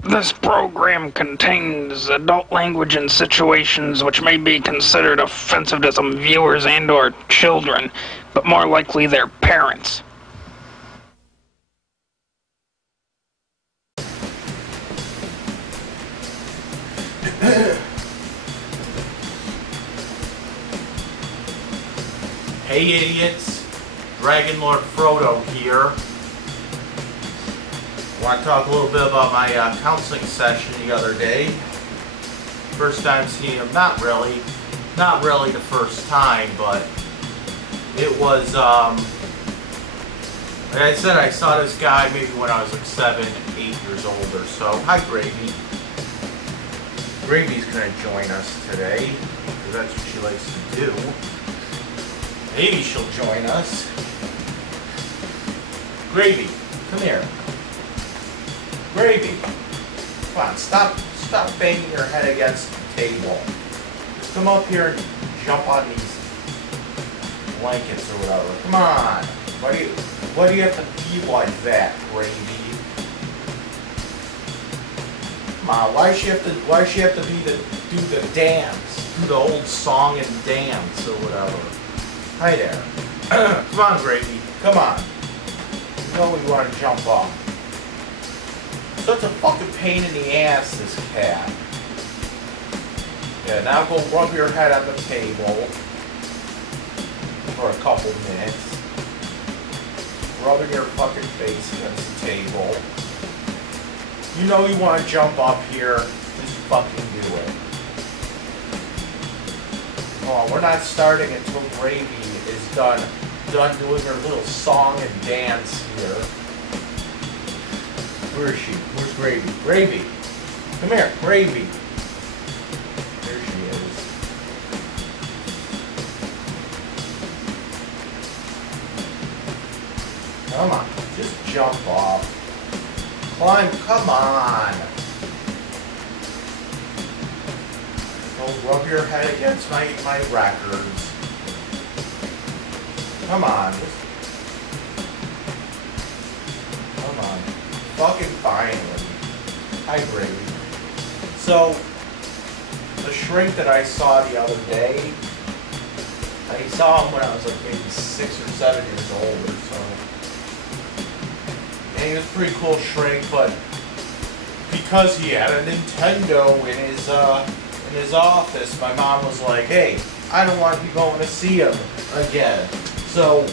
This program contains adult language and situations which may be considered offensive to some viewers and/or children, but more likely their parents. Hey idiots, Dragon Lord Frodo here. I want to talk a little bit about my counseling session the other day. First time seeing him, not really the first time, but it was, like I said, I saw this guy maybe when I was like 7, 8 years old or so. Hi Gravy. Gravy's gonna join us today, because that's what she likes to do. Maybe she'll join us. Gravy, come here. Gravy, come on, stop banging your head against the table. Just come up here and jump on these blankets or whatever. Come on. Why do you have to be like that, Gravy? Come on, why does she have to do the dance, do the old song and dance or whatever? Hi there. Come on, Gravy. Come on. You know we want to jump off. Such a fucking pain in the ass, this cat. Yeah, now go rub your head on the table for a couple minutes. Rubbing your fucking face against the table. You know you want to jump up here, just fucking do it. Oh, we're not starting until Gravy is done doing her little song and dance here. Where is she? Where's Gravy? Gravy! Come here, Gravy! There she is. Come on, just jump off. Climb, come on! Don't rub your head against my records. Come on, come on. Fucking finally. Hi, Gravy. So, the shrink that I saw the other day, I saw him when I was like maybe 6 or 7 years old or so. And he was a pretty cool shrink, but because he had a Nintendo in his office, my mom was like, hey, I don't want you going to see him again. So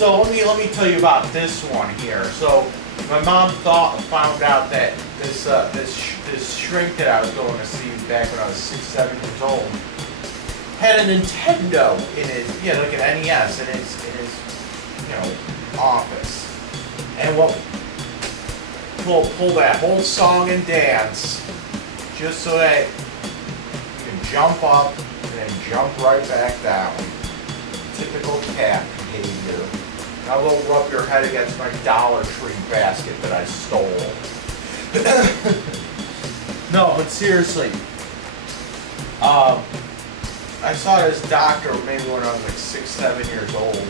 let me tell you about this one here. So my mom found out that this shrink that I was going to see back when I was 6, 7 years old had a Nintendo in his, like an NES in his office. And pull that whole song and dance just so that you can jump up and then jump right back down. Typical cat behavior. Now go rub your head against my Dollar Tree basket that I stole. No, but seriously, I saw this doctor maybe when I was like 6, 7 years old,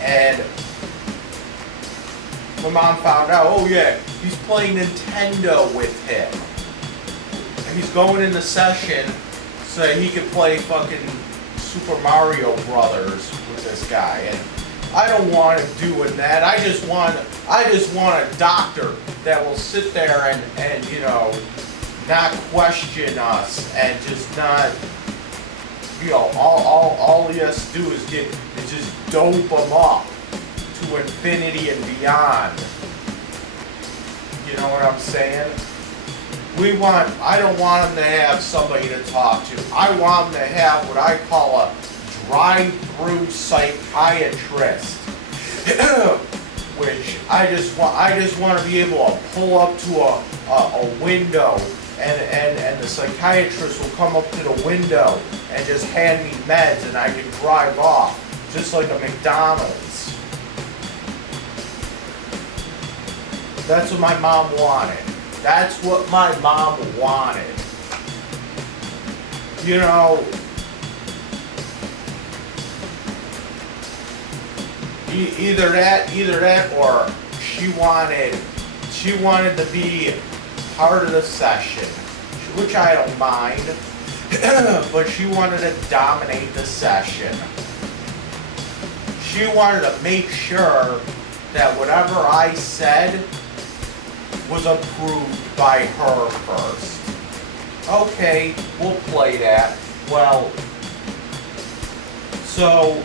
and my mom found out, oh yeah, he's playing Nintendo with him. And he's going in the session so that he could play fucking Super Mario Brothers with this guy. And I don't want him doing that. I just want a doctor that will sit there and not question us and just not, all he has to do is just dope them up to infinity and beyond. You know what I'm saying? I don't want him to have somebody to talk to. I want him to have what I call a drive-through psychiatrist. Which I just want to be able to pull up to a window and the psychiatrist will come up to the window and just hand me meds and I can drive off. Just like a McDonald's. That's what my mom wanted. That's what my mom wanted. Either that or she wanted to be part of the session, which I don't mind, but she wanted to dominate the session. She wanted to make sure that whatever I said was approved by her first. Okay, we'll play that. Well, so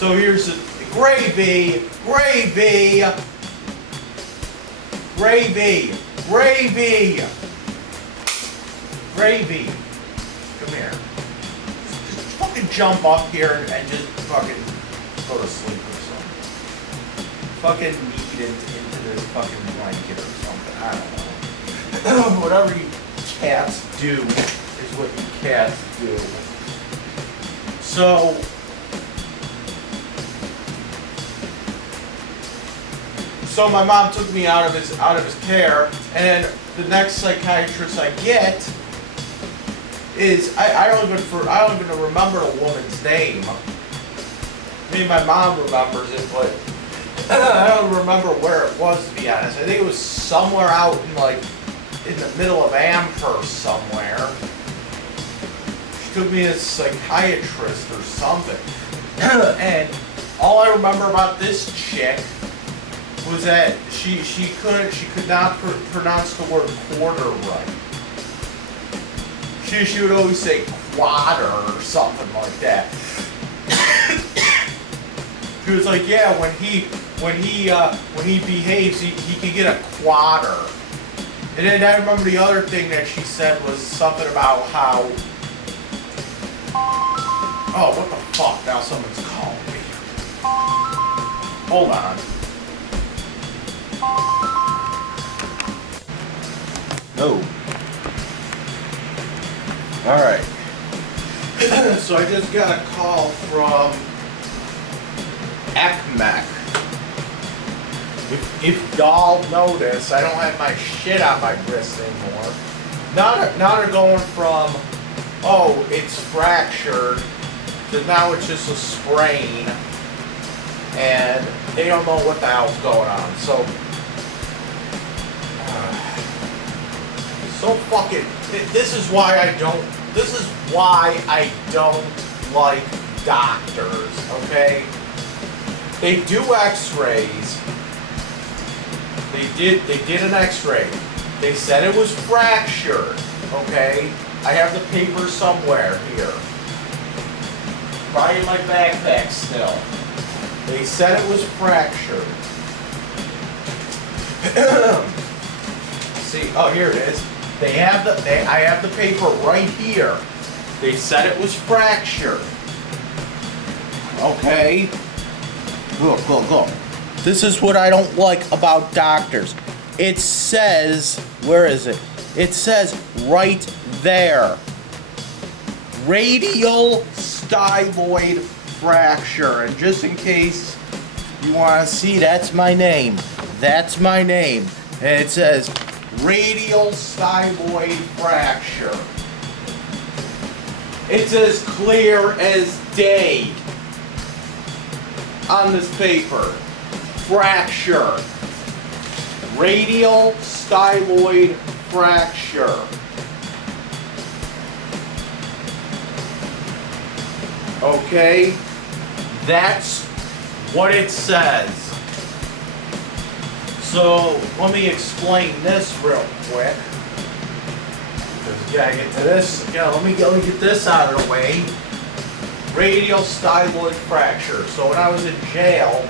here's the gravy. Come here. Just fucking jump up here and just fucking go to sleep or something. Fucking knead into this fucking blanket or something. I don't know. Whatever you cats do is what you cats do. So my mom took me out of his care, and the next psychiatrist I get is I don't even remember the woman's name. I mean, my mom remembers it, but I don't remember where it was, to be honest. I think it was somewhere out in the middle of Amherst somewhere. She took me to a psychiatrist or something, and all I remember about this chick was that she could not pronounce the word quarter right. She would always say quater or something like that. She was like, yeah, when he behaves, he can get a quater. And then I remember the other thing that she said was something about how, oh, what the fuck? Now someone's calling me. Hold on. No. Alright. So I just got a call from ECMEC. If y'all notice, I don't have my shit on my wrist anymore. Now they're going from, oh, it's fractured, to now it's just a sprain. And they don't know what the hell's going on. So fucking, this is why I don't like doctors, okay? They do x-rays. They did an x-ray. They said it was fractured, okay? I have the paper somewhere here. Probably in my backpack still. They said it was fractured. See, oh, here it is. I have the paper right here. They said it was fractured. Okay. Look. This is what I don't like about doctors. It says, where is it? It says right there. Radial styloid fracture. And just in case you want to see, that's my name. That's my name. And it says radial styloid fracture. It's as clear as day on this paper. Fracture. Radial styloid fracture. Okay? That's what it says. So, let me explain this real quick. Because you gotta get to this. Yeah, let me get this out of the way. Radial styloid fracture. So when I was in jail,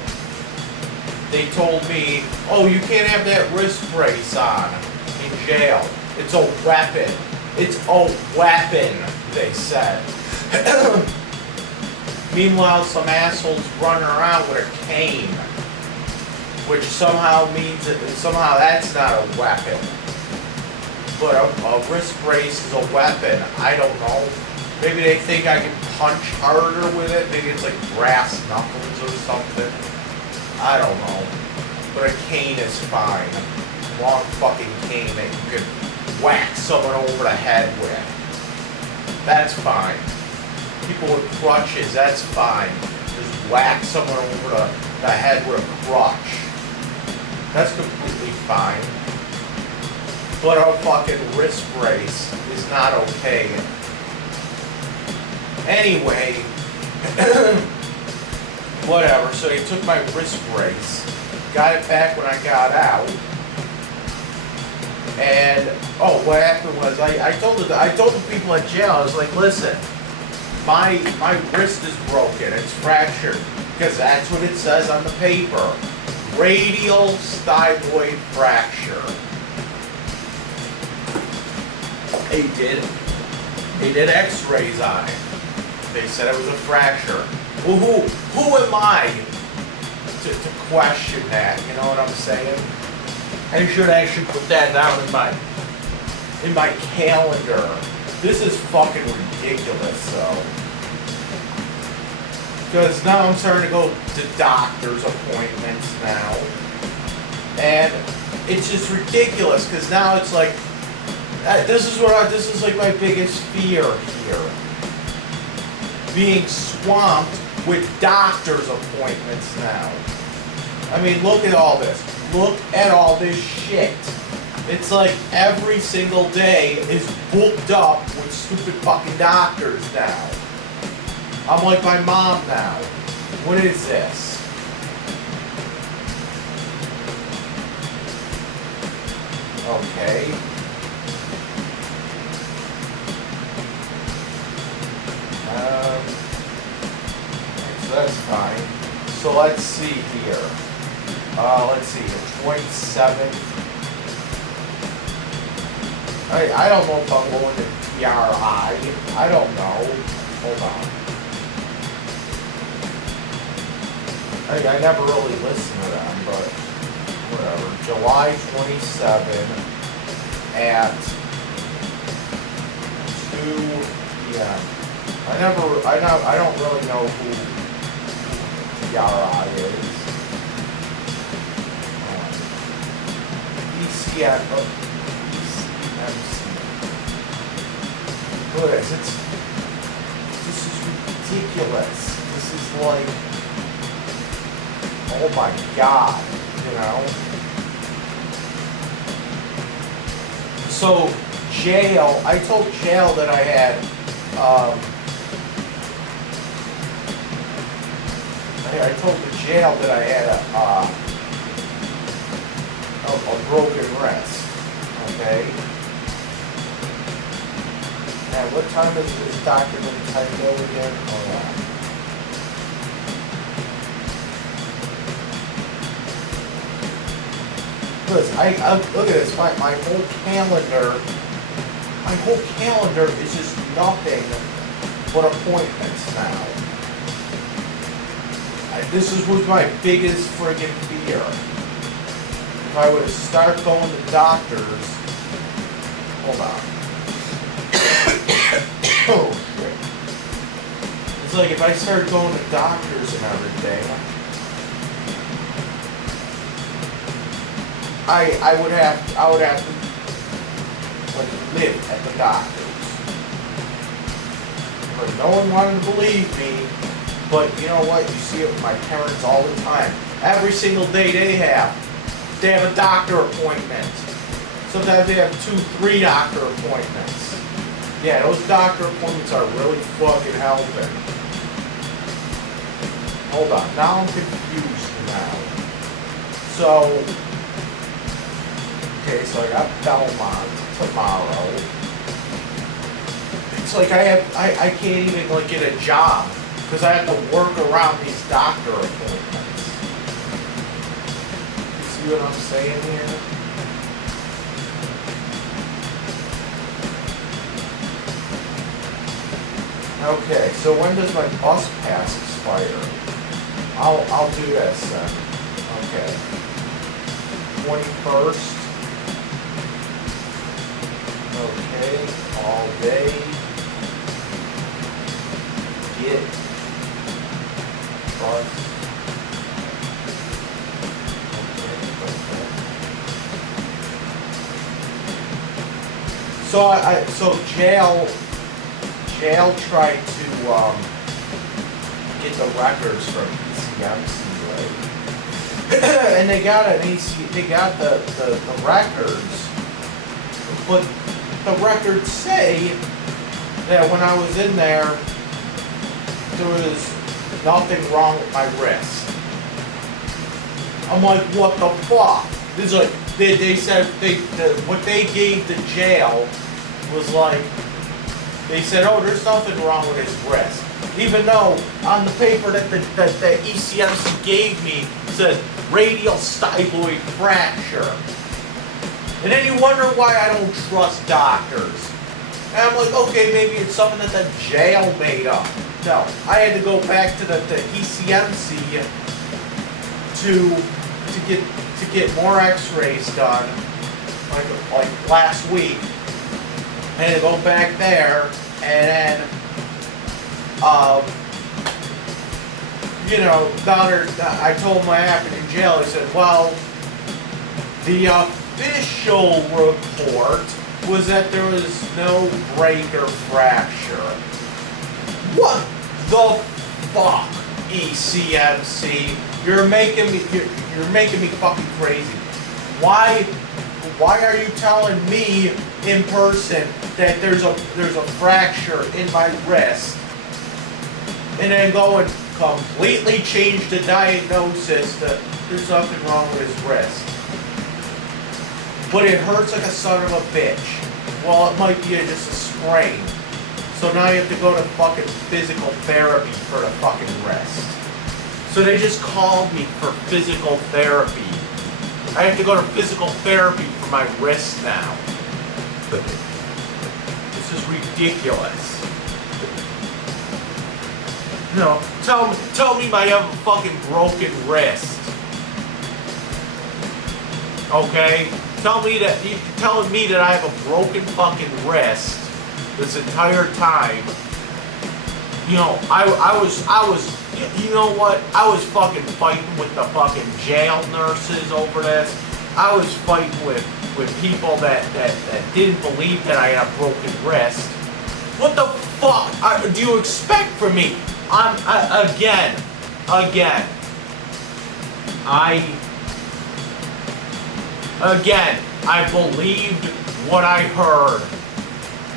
they told me, oh, you can't have that wrist brace on in jail. It's a weapon. It's a weapon, they said. Meanwhile, some assholes running around with a cane, which somehow means that that's not a weapon. But a wrist brace is a weapon. I don't know. Maybe they think I can punch harder with it. Maybe it's like brass knuckles or something. I don't know. But a cane is fine. A long fucking cane that you can whack someone over the head with. That's fine. People with crutches, that's fine. Just whack someone over the head with a crutch. That's completely fine. But a fucking wrist brace is not okay. Anyway, whatever. So he took my wrist brace, got it back when I got out, and what happened was I told the people at jail, I was like, listen, my wrist is broken, it's fractured, because that's what it says on the paper, radial styloid fracture. They did X-rays on it. They said it was a fracture. Well, who am I to question that? You know what I'm saying? I should actually put that down in my calendar. This is fucking ridiculous, though. Because now I'm starting to go to doctor's appointments now, and it's just ridiculous. Because now it's like this is like my biggest fear here. Being swamped with doctor's appointments now. I mean, look at all this. Look at all this shit. It's like every single day is booked up with stupid fucking doctors now. I'm like my mom now. What is this? Okay. So that's fine. So let's see here. Let's see, the 27th. I don't know if I'm going to PRI. I don't know. Hold on. I never really listened to them, but whatever. July 27 at 2 p.m. I don't really know who PRI is. ECMC. Look at this. This is ridiculous. This is like, oh my God, you know? So, jail, I told jail that I had, I told the jail that I had a broken wrist, okay? Now, what time is this document title again? Hold on. Because I look at this, my whole calendar is just nothing but appointments now. This was my biggest friggin' fear. If I would start going to doctors, hold on. Oh shit. It's like if I start going to doctors and everything, I would have to like live at the doctor's. But no one wanted to believe me. But you know what? You see it with my parents all the time. Every single day they have a doctor appointment. Sometimes they have 2, 3 doctor appointments. Yeah, those doctor appointments are really fucking helping. Hold on, now I'm confused now. So, okay, so I got Belmont tomorrow. It's like I can't even like get a job because I have to work around these doctor appointments. You see what I'm saying here? Okay, so when does my bus pass expire? I'll do this then. Okay. 21st. Okay, all day. Get bus. Okay. So jail tried to get the records from ECMC, right? and they got an AC, they got the records, but the records say that when I was in there was nothing wrong with my wrist. I'm like, what the fuck? It's like, they said, what they gave the jail was like, they said, oh, there's nothing wrong with his wrist. Even though on the paper that the ECMC gave me said radial styloid fracture. And then you wonder why I don't trust doctors. And I'm like, okay, maybe it's something that the jail made up. No, I had to go back to the ECMC to get more X-rays done, like last week. I had to go back there, and then, you know, I told him what happened in jail. He said, well, the official report was that there was no break or fracture. What the fuck, ECMC? You're making me fucking crazy. Why are you telling me in person that there's a fracture in my wrist, and then go and completely change the diagnosis that there's nothing wrong with his wrist? But it hurts like a son of a bitch. Well, it might be just a sprain. So now you have to go to fucking physical therapy for the fucking wrist. So they just called me for physical therapy. I have to go to physical therapy for my wrist now. This is ridiculous. You know, tell me I have a fucking broken wrist. Okay? You're telling me that I have a broken fucking wrist this entire time. You know, I was, you know what? I was fucking fighting with the fucking jail nurses over this. I was fighting with people that didn't believe that I had a broken wrist. What the fuck do you expect from me? I believed what I heard.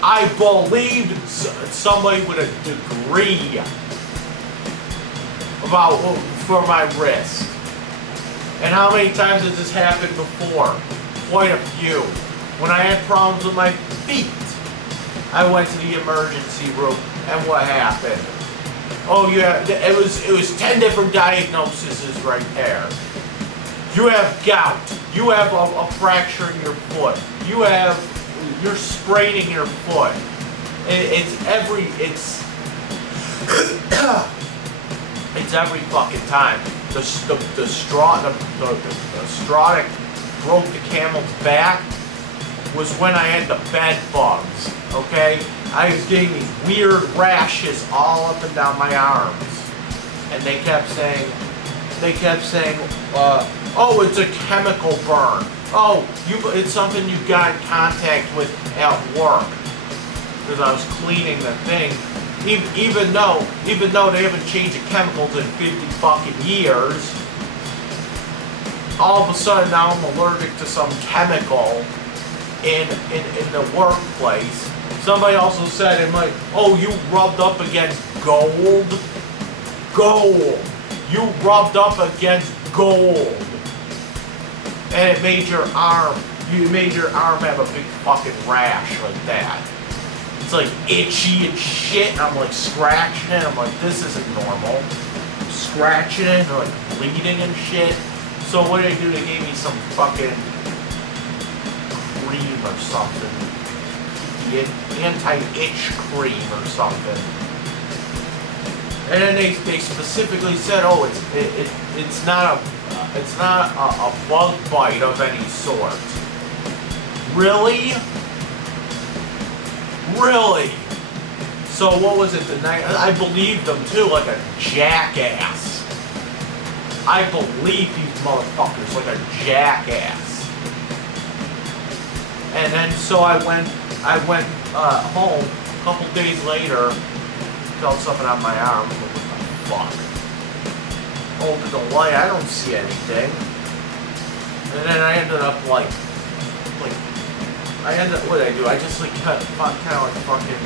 I believed somebody with a degree for my wrist. And how many times has this happened before? Quite a few. When I had problems with my feet, I went to the emergency room, and what happened? Oh yeah, it was 10 different diagnoses right there. You have gout. You have a fracture in your foot. You're spraining your foot. It's every fucking time. The straw that broke the camel's back was when I had the bed bugs. Okay, I was getting these weird rashes all up and down my arms, and they kept saying, oh, it's a chemical burn. Oh, it's something you got in contact with at work. Because I was cleaning the thing. Even though they haven't changed the chemicals in 50 fucking years, all of a sudden now I'm allergic to some chemical in the workplace. Somebody also said, oh, you rubbed up against gold? Gold. You rubbed up against gold. And it made your arm have a big fucking rash like that. It's like itchy and shit, and I'm like scratching it. I'm like, this isn't normal. I'm scratching it, and like bleeding and shit. So what did they do? They gave me some fucking cream or something. Anti-itch cream or something. And then they specifically said, oh, it's not a bug bite of any sort. Really? Really? So what was it, I believed them too, like a jackass. I believed these motherfuckers like a jackass. And then so I went home a couple days later, felt something on my arm. What the fuck? Over the light, I don't see anything. And then I ended up what did I do? I just like kind of like fucking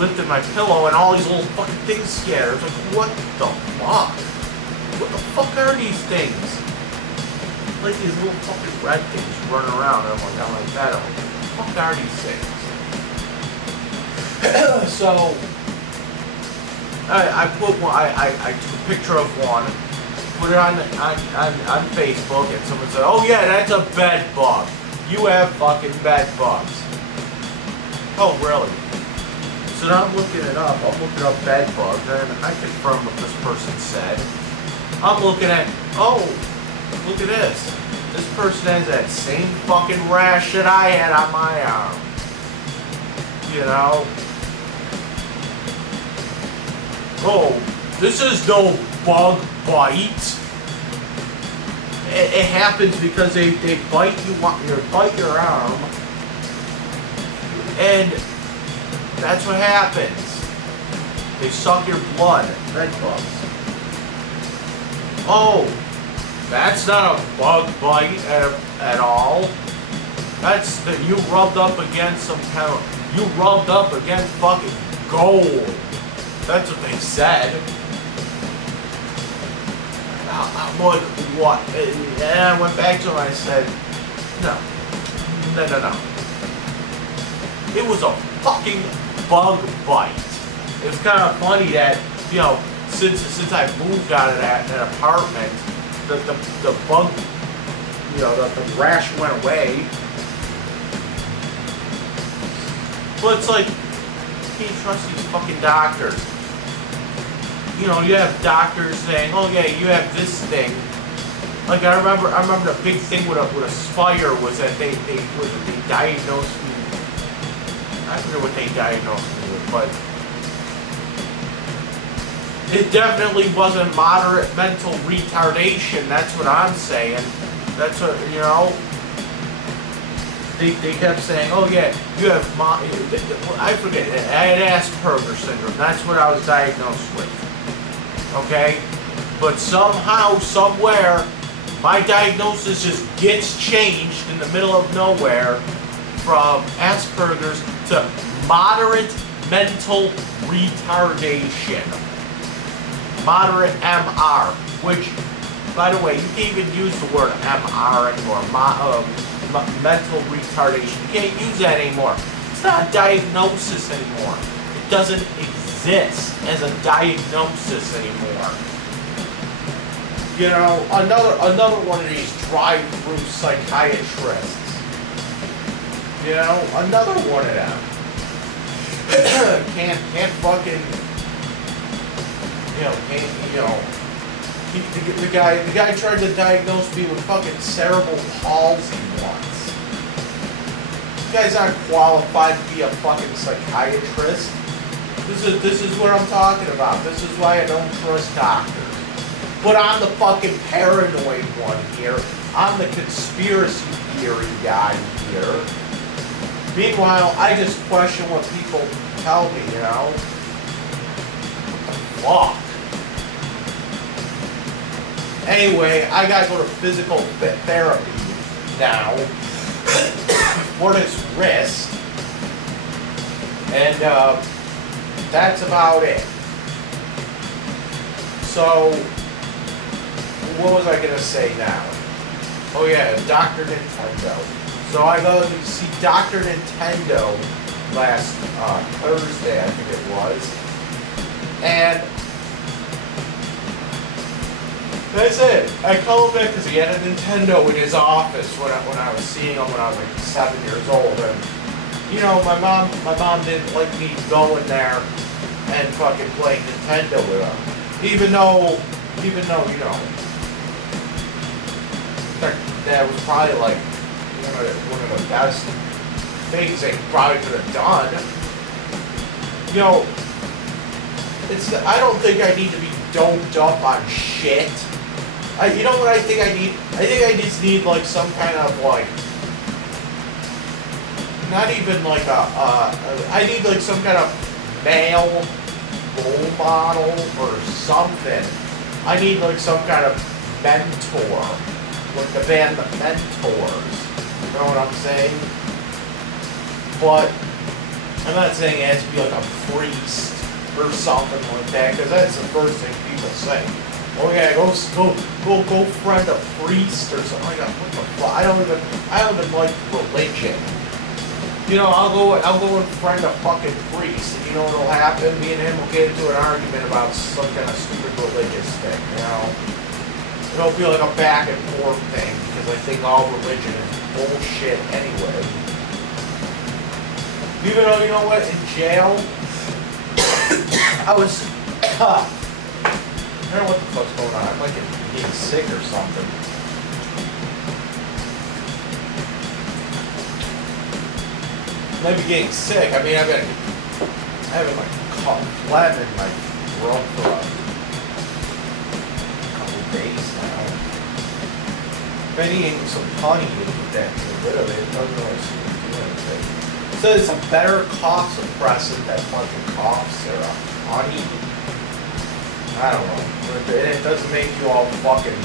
lifted my pillow and all these little fucking things scattered. I was like, what the fuck? What the fuck are these things? Like these little fucking red things running around. And I'm like, I'm like that. I'm like, what the fuck are these things? So I put one. I took a picture of one, put it on Facebook, and someone said, "Oh yeah, that's a bed bug. You have fucking bed bugs." Oh really? So now I'm looking it up. I'm looking up bed bugs, and I confirm what this person said. I'm looking at, oh, look at this. This person has that same fucking rash that I had on my arm. You know? Oh, this is no bug bite. It happens because they bite your arm, and that's what happens. They suck your blood. Bed bugs. Oh, that's not a bug bite at all. That's that you rubbed up against some kind of, you rubbed up against fucking gold. That's what they said. I'm like, what? And I went back to him and I said, no. It was a fucking bug bite. It was kind of funny that, you know, since I moved out of that apartment, the bug, you know, the rash went away. But it's like, you can't trust these fucking doctors. You know, you have doctors saying, "Oh yeah, you have this thing." Like I remember the big thing with a Spire was that they diagnosed me. I forget what they diagnosed me with, but it definitely wasn't moderate mental retardation. That's what I'm saying. That's what, you know. They kept saying, "Oh yeah, you have I forget. I had Asperger's syndrome. That's what I was diagnosed with." Okay, but somehow, somewhere, my diagnosis just gets changed in the middle of nowhere from Asperger's to moderate mental retardation. Moderate MR, which, by the way, you can't even use the word MR anymore. Mental retardation. You can't use that anymore. It's not a diagnosis anymore. It doesn't exist as a diagnosis anymore. You know, another one of these drive-through psychiatrists. You know, another one of them. can't fucking, the guy tried to diagnose me with fucking cerebral palsy once. You guys aren't qualified to be a fucking psychiatrist. This is what I'm talking about. This is why I don't trust doctors. But I'm the fucking paranoid one here. I'm the conspiracy theory guy here. Meanwhile, I just question what people tell me, you know? What the fuck? Anyway, I gotta go to physical therapy now for this wrist. And, that's about it. So, what was I going to say now? Oh yeah, Dr. Nintendo. So I go to see Dr. Nintendo last Thursday, I think it was. And that's it. I called him in because he had a Nintendo in his office when I was seeing him when I was like 7 years old. And you know, my mom didn't like me going there and fucking playing Nintendo with him. Even though, you know, that was probably like one of the best things they probably could have done. You know, I don't think I need to be doped up on shit. You know what I think I need? I think I just need like some kind of like, not even like I need like some kind of male role model or something. I need like some kind of mentor. Like the band The Mentors. You know what I'm saying? But I'm not saying it has to be like a priest or something like that, because that's the first thing people say. Oh yeah, go friend a priest or something like that. What the fuck? I don't even like religion. You know, I'll go and friend a fucking priest, and you know what'll happen? Me and him will get into an argument about some kind of stupid religious thing, you know? It'll be like a back and forth thing, because I think all religion is bullshit anyway. Even though, you know what, in jail, I was, I don't know what the fuck's going on. I'm like getting sick or something. Maybe getting sick. I mean, I've been having like phlegm in my throat for a couple of days now. Been eating some honey to get that rid of it. It doesn't really seem to do anything. So it's a better cough suppressant than fucking cough syrup. Honey. I don't know. It doesn't make you all fucking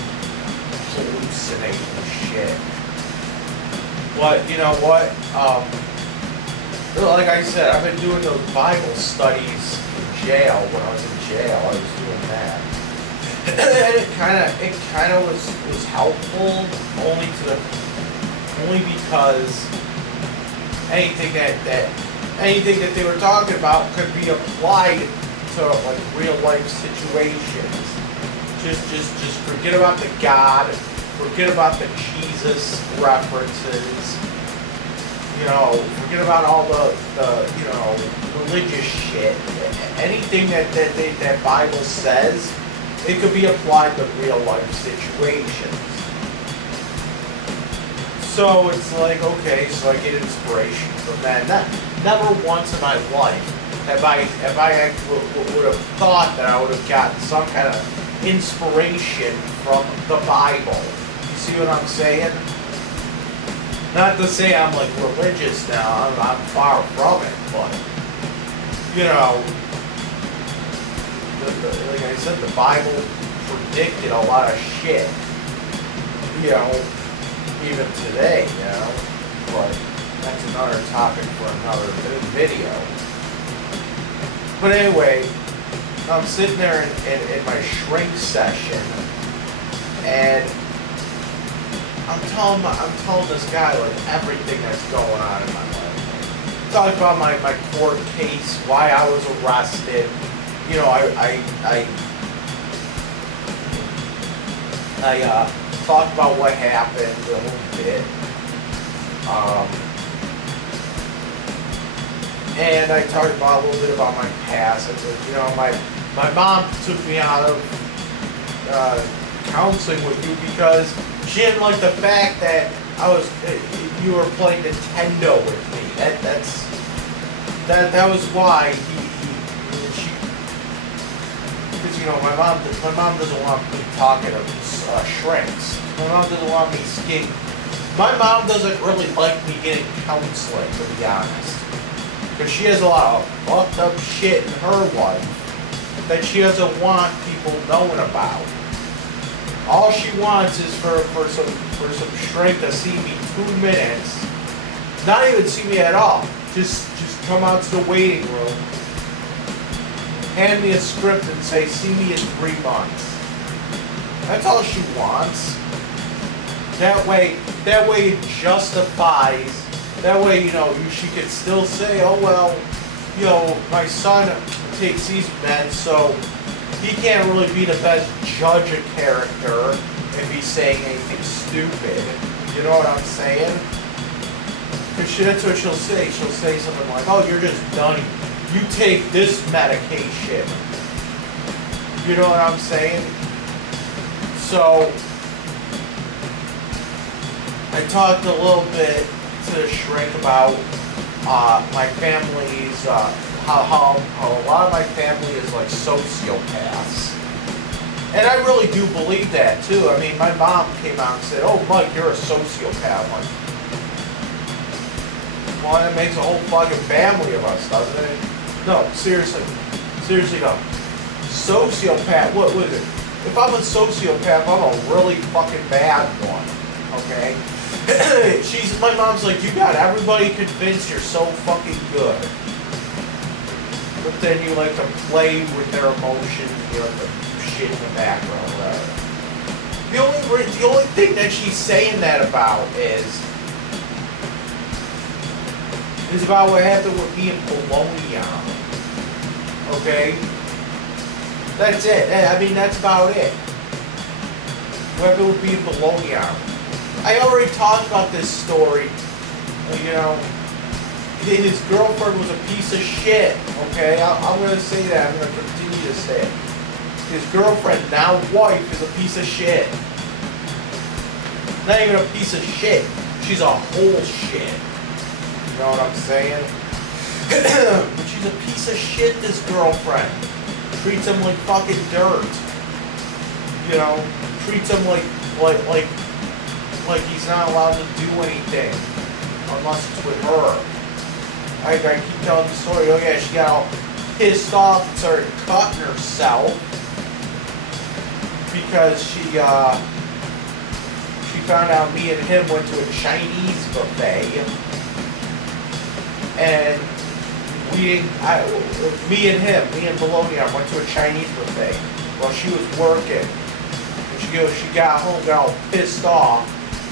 hallucinate and shit. But you know what? Like I said, I've been doing those Bible studies in jail. When I was in jail, I was doing that. And it kind of was helpful, only because anything that they were talking about could be applied to like real life situations. Just forget about the God, forget about the Jesus references. You know, forget about all the you know, religious shit. Anything that Bible says, it could be applied to real life situations. So it's like, okay, so I get inspiration from that. Never once in my life have I would have thought that I would have gotten some kind of inspiration from the Bible. You see what I'm saying? Not to say I'm like religious now, I'm far from it, but, you know, like I said, the Bible predicted a lot of shit, you know, even today, you know, but that's another topic for another video. But anyway, I'm sitting there in my shrink session, and I'm telling this guy like everything that's going on in my life. Talking about my court case, why I was arrested. You know, I talked about what happened a little bit. And I talked about a little bit about my past. I said, you know, my mom took me out of counseling with you because she didn't like the fact that you were playing Nintendo with me. That was why because, you know, my mom doesn't want me talking to shrinks. My mom doesn't want me skating. My mom doesn't really like me getting counseling, to be honest. Because she has a lot of fucked up shit in her life that she doesn't want people knowing about. All she wants is for some shrink to see me 2 minutes. Not even see me at all. Just come out to the waiting room, hand me a script and say, see me in 3 months. That's all she wants. That way it justifies. That way, you know, she could still say, oh well, you know, my son takes these meds, so he can't really be the best judge of character if he's saying anything stupid. You know what I'm saying? Because that's what she'll say. She'll say something like, oh, you're just nutty. You take this medication. You know what I'm saying? So, I talked a little bit to the shrink about my family's, how a lot of my family is like sociopaths. And I really do believe that too. I mean, my mom came out and said, oh Mike, you're a sociopath. I'm like, well, that makes a whole fucking family of us, doesn't it? No, seriously no. Sociopath, what was it? If I'm a sociopath, I'm a really fucking bad one. Okay? My mom's like, you got everybody convinced you're so fucking good. But then you like to play with their emotions, you like to do shit in the background, whatever. The only thing that she's saying that about is about what happened with me and Bologna. Okay? That's it. I mean, that's about it. What happened with me and Bologna. I already talked about this story. You know, his girlfriend was a piece of shit. Okay? I'm going to say that. I'm going to continue to say it. His girlfriend, now wife, is a piece of shit. Not even a piece of shit. She's a whole shit. You know what I'm saying? But she's a piece of shit, this girlfriend. Treats him like fucking dirt. You know? Treats him like he's not allowed to do anything. Unless it's with her. I keep telling the story. Oh yeah, she got all pissed off and started cutting herself. Because she found out me and him went to a Chinese buffet, and me and Bologna went to a Chinese buffet while she was working. And she got home, got all pissed off,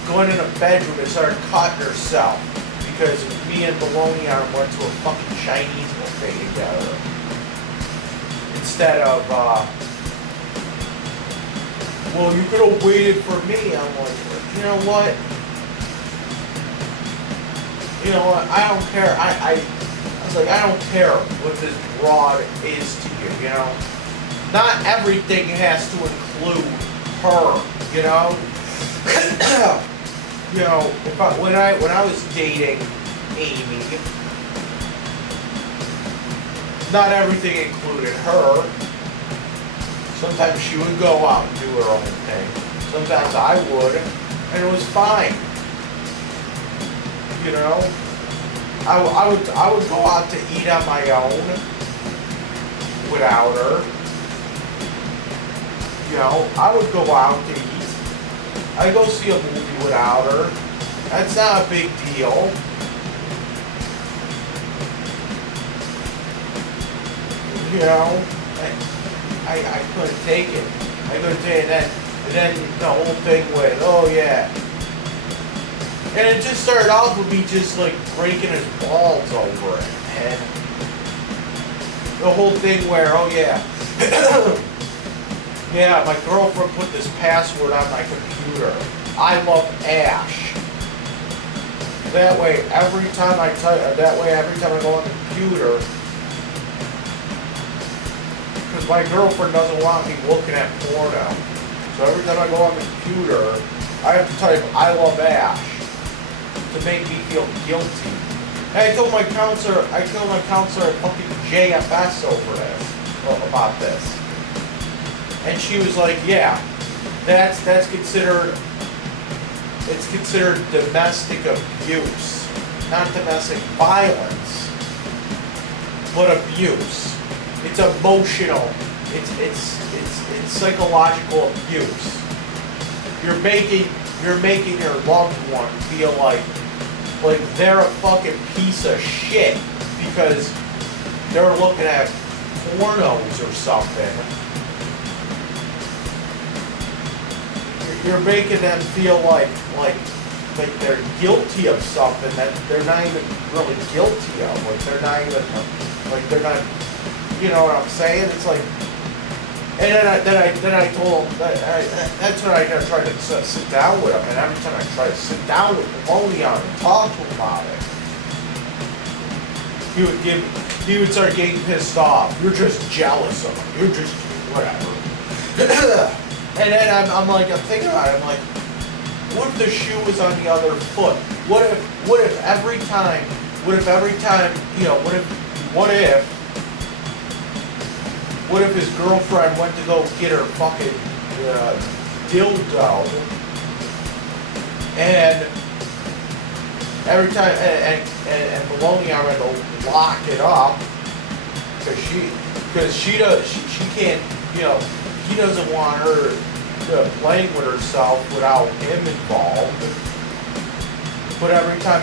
going in a bedroom and started cutting herself because me and Bologna went to a fucking Chinese buffet together instead of. Well, you could have waited for me. I'm like, you know what? You know what? I don't care. I was like, I don't care what this broad is to you, you know? Not everything has to include her, you know? You know, when I was dating Amy, not everything included her. Sometimes she would go out and do her own thing. Sometimes I would, and it was fine. You know, I would go out to eat on my own without her. You know, I would go out to eat. I'd go see a movie without her. That's not a big deal. You know. I couldn't take it. I couldn't take it. And then the whole thing with, oh yeah. And it just started off with me just like breaking his balls over it. And the whole thing where, oh yeah. Yeah, my girlfriend put this password on my computer. I love Ash. That way every time I go on the computer, because my girlfriend doesn't want me looking at porno. So every time I go on the computer, I have to type I love Ash to make me feel guilty. And I told my counselor at fucking JFS about this. And she was like, yeah, that's considered domestic abuse. Not domestic violence, but abuse. It's emotional. It's psychological abuse. You're making your loved one feel like they're a fucking piece of shit because they're looking at pornos or something. You're making them feel like they're guilty of something that they're not even really guilty of. They're not, you know what I'm saying? It's like, and then I told him, that's when I tried to sit down with him, and every time I try to sit down with him, only on and talk to him about it, he would start getting pissed off. You're just jealous of him. You're just whatever. And then I'm thinking about it. I'm like, what if the shoe was on the other foot? What if every time, you know, what if his girlfriend went to go get her fucking dildo, and every time, and Maloney I had to lock it up because she can't, you know, he doesn't want her playing with herself without him involved. But every time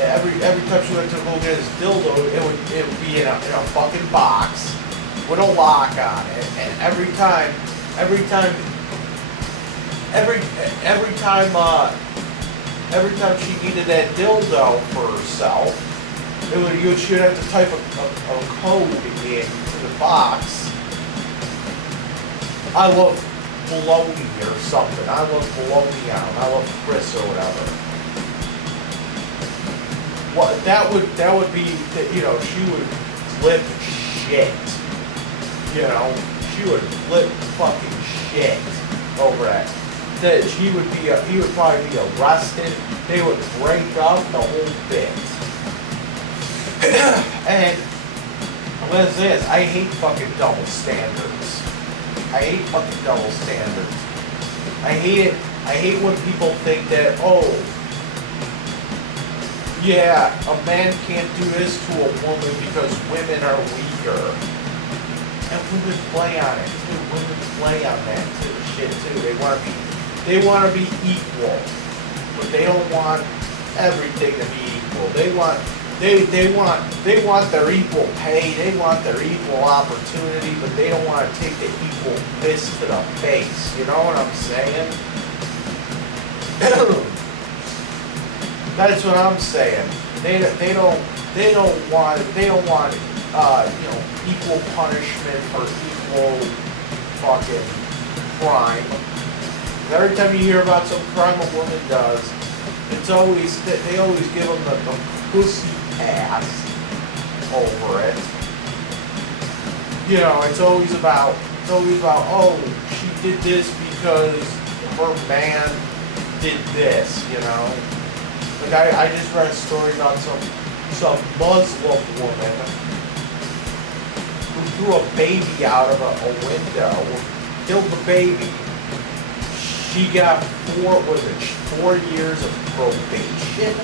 every time she went to go get his dildo, it would be in a fucking box with a lock on it, and every time she needed that dildo for herself, she would have to type a code into the box. I love bologna or something. I love bologna on. I love Chris or whatever. Well, that would be, she would flip shit. She would flip fucking shit over that. That he would probably be arrested. They would break up the whole bit. And what is this? I hate fucking double standards. I hate fucking double standards. I hate it. I hate when people think that, oh, yeah, a man can't do this to a woman because women are weaker. And women play on it too. Women play on that shit too. They want to be equal, but they don't want everything to be equal. They want their equal pay. They want their equal opportunity, but they don't want to take the equal fist to the face. You know what I'm saying? That's what I'm saying. They don't want equal punishment for equal fucking crime. Every time you hear about some crime a woman does, they always give them the pussy pass over it. It's always about oh, she did this because her man did this. Like I just read a story about some Muslim woman who threw a baby out of a window, killed the baby. She got 4 years of probation.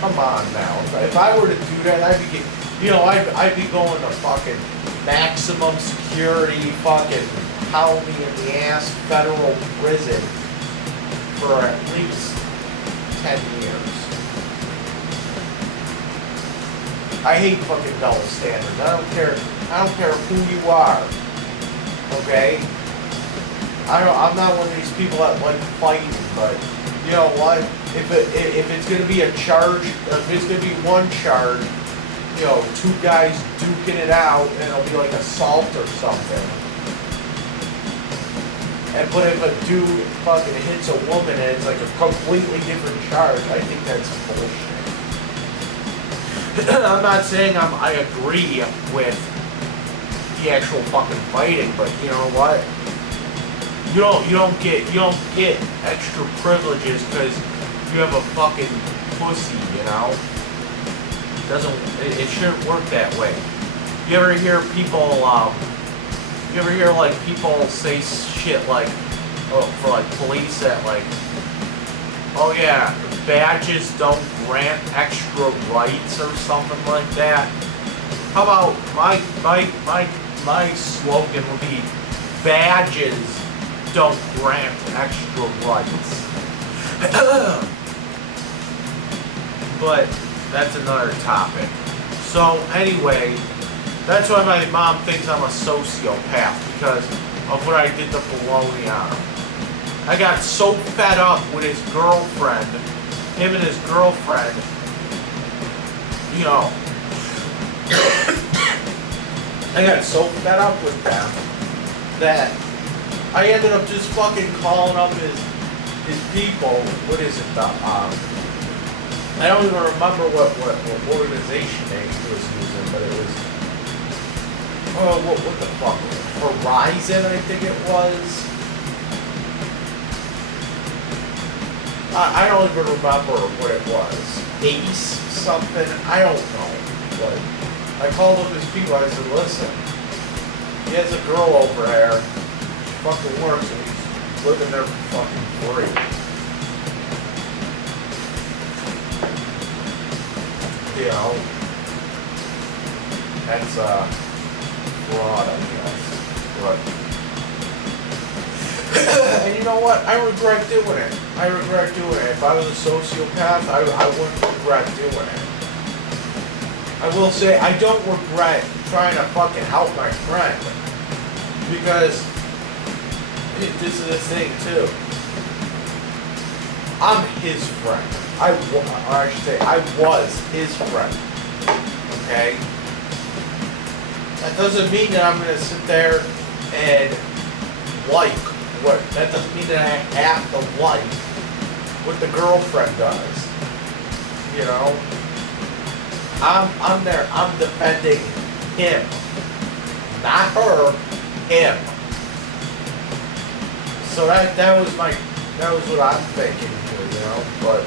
Come on now. If I were to do that, I'd be going to fucking maximum security, fucking pound me in the ass federal prison for at least 10 years. I hate fucking double standards. I don't care who you are. Okay? I'm not one of these people that like fighting, but you know what? If it's gonna be a charge, if it's gonna be one charge, two guys duking it out, and it'll be like assault or something. But if a dude fucking hits a woman and it's like a completely different charge, I think that's bullshit. I'm not saying I agree with the actual fucking fighting, but you know what? You don't get extra privileges because you have a fucking pussy, It shouldn't work that way. You ever hear people people say shit like, for like police that like, oh yeah, badges don't grant extra rights or something like that? How about my slogan would be, badges don't grant extra rights. But that's another topic. So anyway, that's why my mom thinks I'm a sociopath, because of what I did to baloney on him. I got so fed up with his girlfriend, him and his girlfriend, I got so fed up with them that I ended up just fucking calling up his people. What is it? I don't even remember what organization name he was using, but it was, what the fuck? Horizon, I think it was. I don't even remember what it was. Ace something. I don't know. But I called up his people. I said, listen, he has a girl over there. She fucking works, and he's living there for fucking free. That's fraud, I guess. But and you know what? I regret doing it. I regret doing it. If I was a sociopath, I wouldn't regret doing it. I will say, I don't regret trying to fucking help my friend. Because, this is the thing too. I'm his friend. I was his friend. Okay? That doesn't mean that I'm gonna sit there and that doesn't mean that I have to like what the girlfriend does. You know? I'm there, I'm defending him. Not her, him. So that was what I'm thinking here, you know, but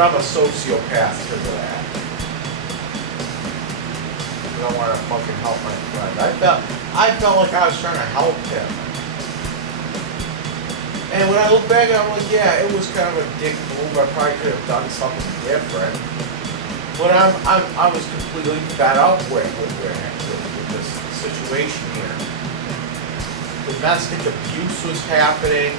I'm a sociopath because of that. I don't want to fucking help my friend. I felt like I was trying to help him. And when I look back, I'm like, yeah, it was kind of a dick move. I probably could have done something different. But I was completely fed up with this situation here. Domestic abuse was happening.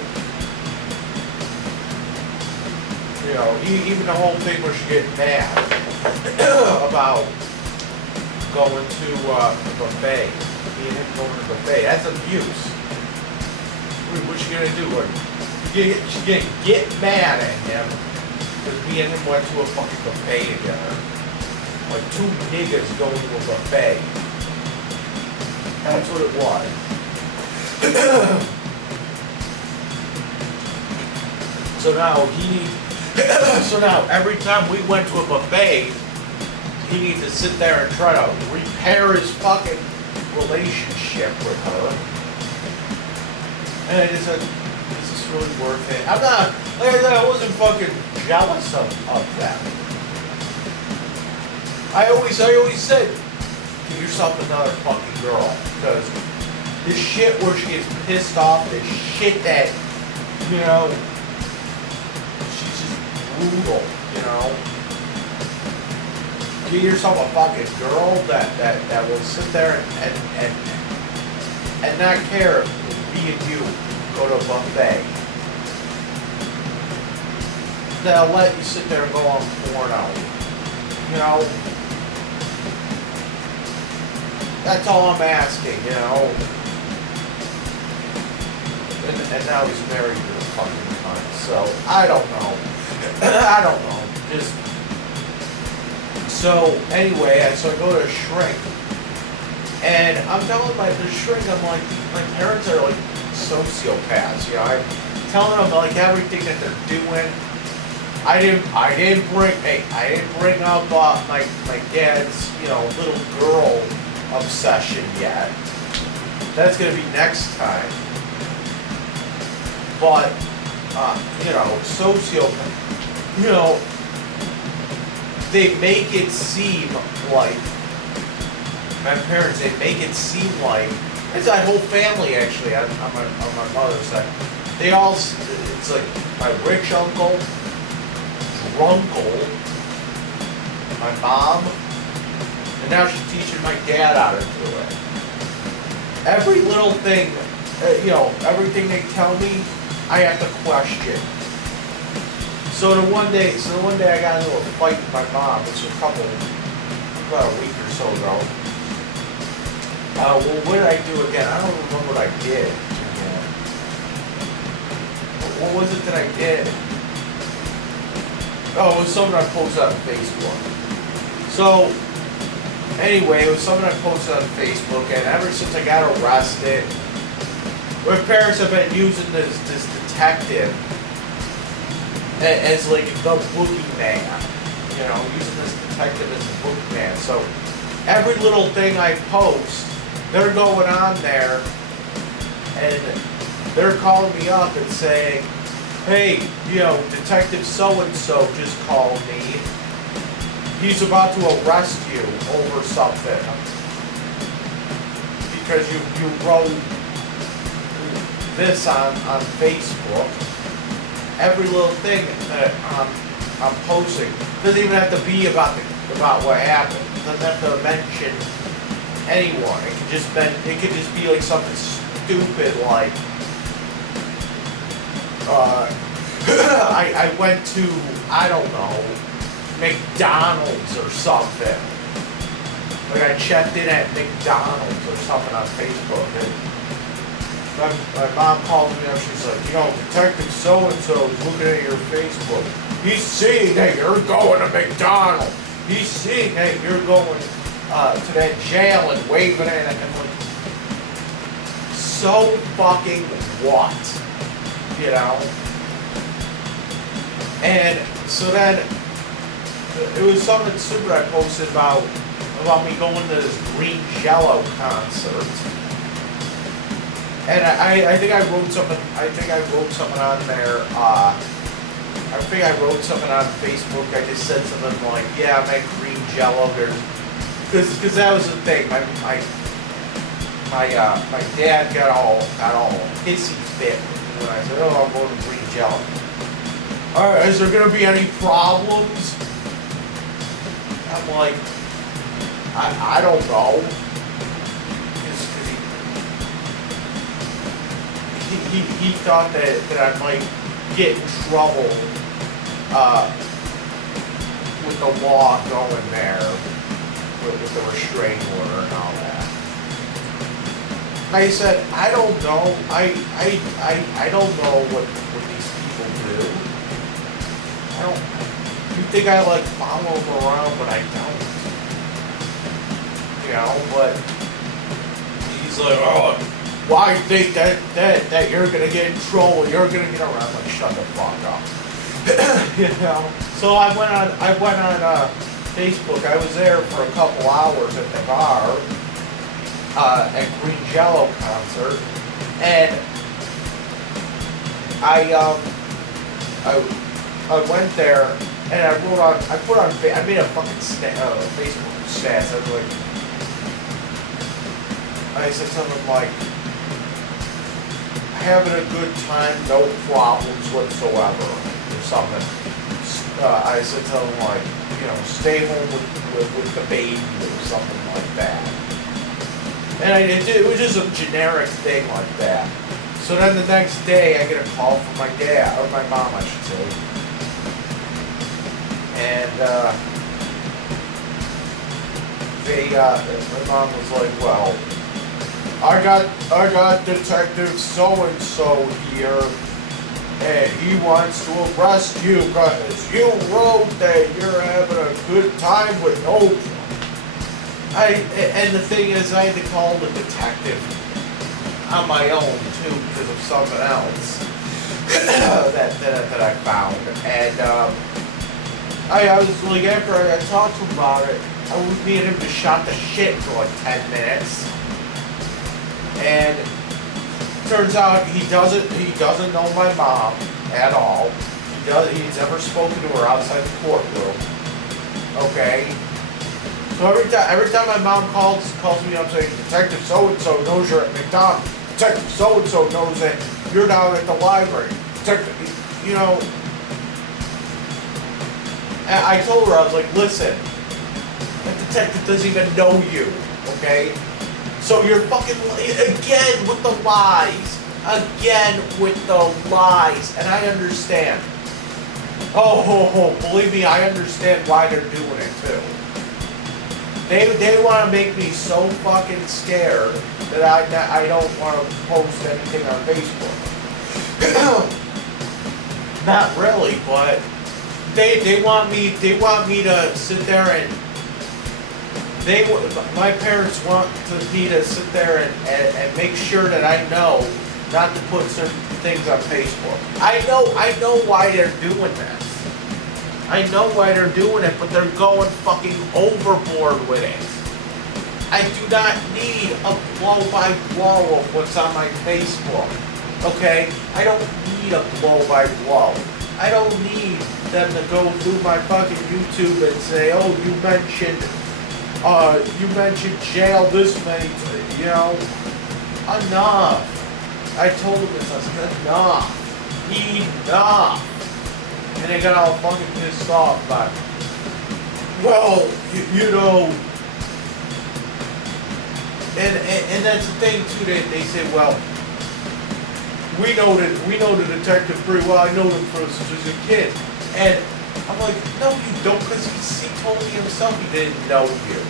You know, even the whole thing where she get mad about going to a buffet. Me and him going to the buffet. That's abuse. What's she gonna do? Like, she's gonna get mad at him because me and him went to a fucking buffet together. Like two niggas going to a buffet. That's what it was. So now every time we went to a buffet, he needs to sit there and try to repair his fucking relationship with her. And I just said, is this really worth it? I'm not, like I said, I wasn't fucking jealous of them. I always said, give yourself another fucking girl. Because this shit where she gets pissed off, this shit that, you know, she's just brutal, you know. Give yourself a fucking girl that will sit there and not care if me and you go to a buffet. They'll let you sit there and go on porno. You know? That's all I'm asking, you know? And now he's married to the fucking cunt, so I don't know. I don't know. Just so anyway, so I go to a shrink, and I'm telling the shrink, I'm like, my parents are like sociopaths, you know. I'm telling them like everything that they're doing. I didn't bring up my dad's, you know, little girl obsession yet. That's gonna be next time. But you know, sociopath, you know, they make it seem like, my parents, they make it seem like, it's my whole family actually, on my mother's side. They all, it's like my rich uncle, drunkle, my mom, and now she's teaching my dad how to do it. Every little thing, you know, everything they tell me, I have to question. So the one day I got into a fight with my mom. This was about a week or so ago. Well, what did I do again? I don't remember what I did. What was it that I did? Oh, it was something I posted on Facebook. So, anyway, it was something I posted on Facebook, and ever since I got arrested, my parents have been using this detective as like the boogeyman, you know, using this detective as the boogeyman. So every little thing I post, they're going on there and they're calling me up and saying, hey, you know, Detective so-and-so just called me. He's about to arrest you over something because you wrote this on Facebook. Every little thing that I'm posting doesn't even have to be about what happened. It doesn't have to mention anyone. It could just be like something stupid like, I went to, I don't know, McDonald's or something. Like I checked in at McDonald's or something on Facebook, and my mom called me up. She's like, you know, Detective so-and-so is looking at your Facebook. He's seeing that you're going to McDonald's. He's seeing that you're going to that jail and waving at it. And I'm like, so fucking what? You know? And so then, it was something stupid I posted about me going to this Green Jello concert. And I think I wrote something. I think I wrote something on there. I think I wrote something on Facebook. I just said something like, "Yeah, I'm at Green Jello." Because that was the thing. My dad got all hissy fit when I said, "Oh, I'm going to Green Jello." All right, is there gonna be any problems? I'm like, I don't know. He thought that I might get in trouble with the law going there, with the restraining order and all that. I said, I don't know. I don't know what these people do. You think I like follow them around, but I don't. You know, but he's like, oh, why you think that you're gonna get in trouble? You're gonna get around. Like, shut the fuck up. You know. So I went on Facebook. I was there for a couple hours at the bar at Green Jello concert, and I went there and I made a fucking Facebook stats. I said something like, having a good time, no problems whatsoever, or something. I said something like, you know, stay home with the baby, or something like that. And it was just a generic thing like that. So then the next day, I get a call from my dad, or my mom, I should say. And my mom was like, well, I got Detective so-and-so here, and he wants to arrest you because you wrote that you're having a good time with Oprah. And the thing is, I had to call the detective on my own, too, because of something else that I found. And I was like, after I talked to him about it, me and him just shot the shit for like 10 minutes. And turns out he doesn't know my mom at all. He's never spoken to her outside the courtroom. Okay. So every time my mom calls me up saying, Detective so-and-so knows you're at McDonald's. Detective so-and-so knows that you're down at the library. Detective, you know. And I told her, I was like, listen, that detective doesn't even know you, okay? So you're fucking, again with the lies. Again with the lies. And I understand. Oh, believe me, I understand why they're doing it too. They want to make me so fucking scared that I don't want to post anything on Facebook. Not really, but they want me to sit there and my parents want me to sit there and make sure that I know not to put certain things on Facebook. I know why they're doing this. I know why they're doing it, but they're going fucking overboard with it. I do not need a blow-by-blow of what's on my Facebook. Okay? I don't need a blow-by-blow. I don't need them to go through my fucking YouTube and say, oh, you mentioned jail this many, you know. Enough. I told them this. I said, enough. Enough. And they got all fucking pissed off about it. Well, you know. And that's the thing too. They say, well, we know the detective pretty well. I know him since a kid. And I'm like, no, you don't, because he told me himself he didn't know you.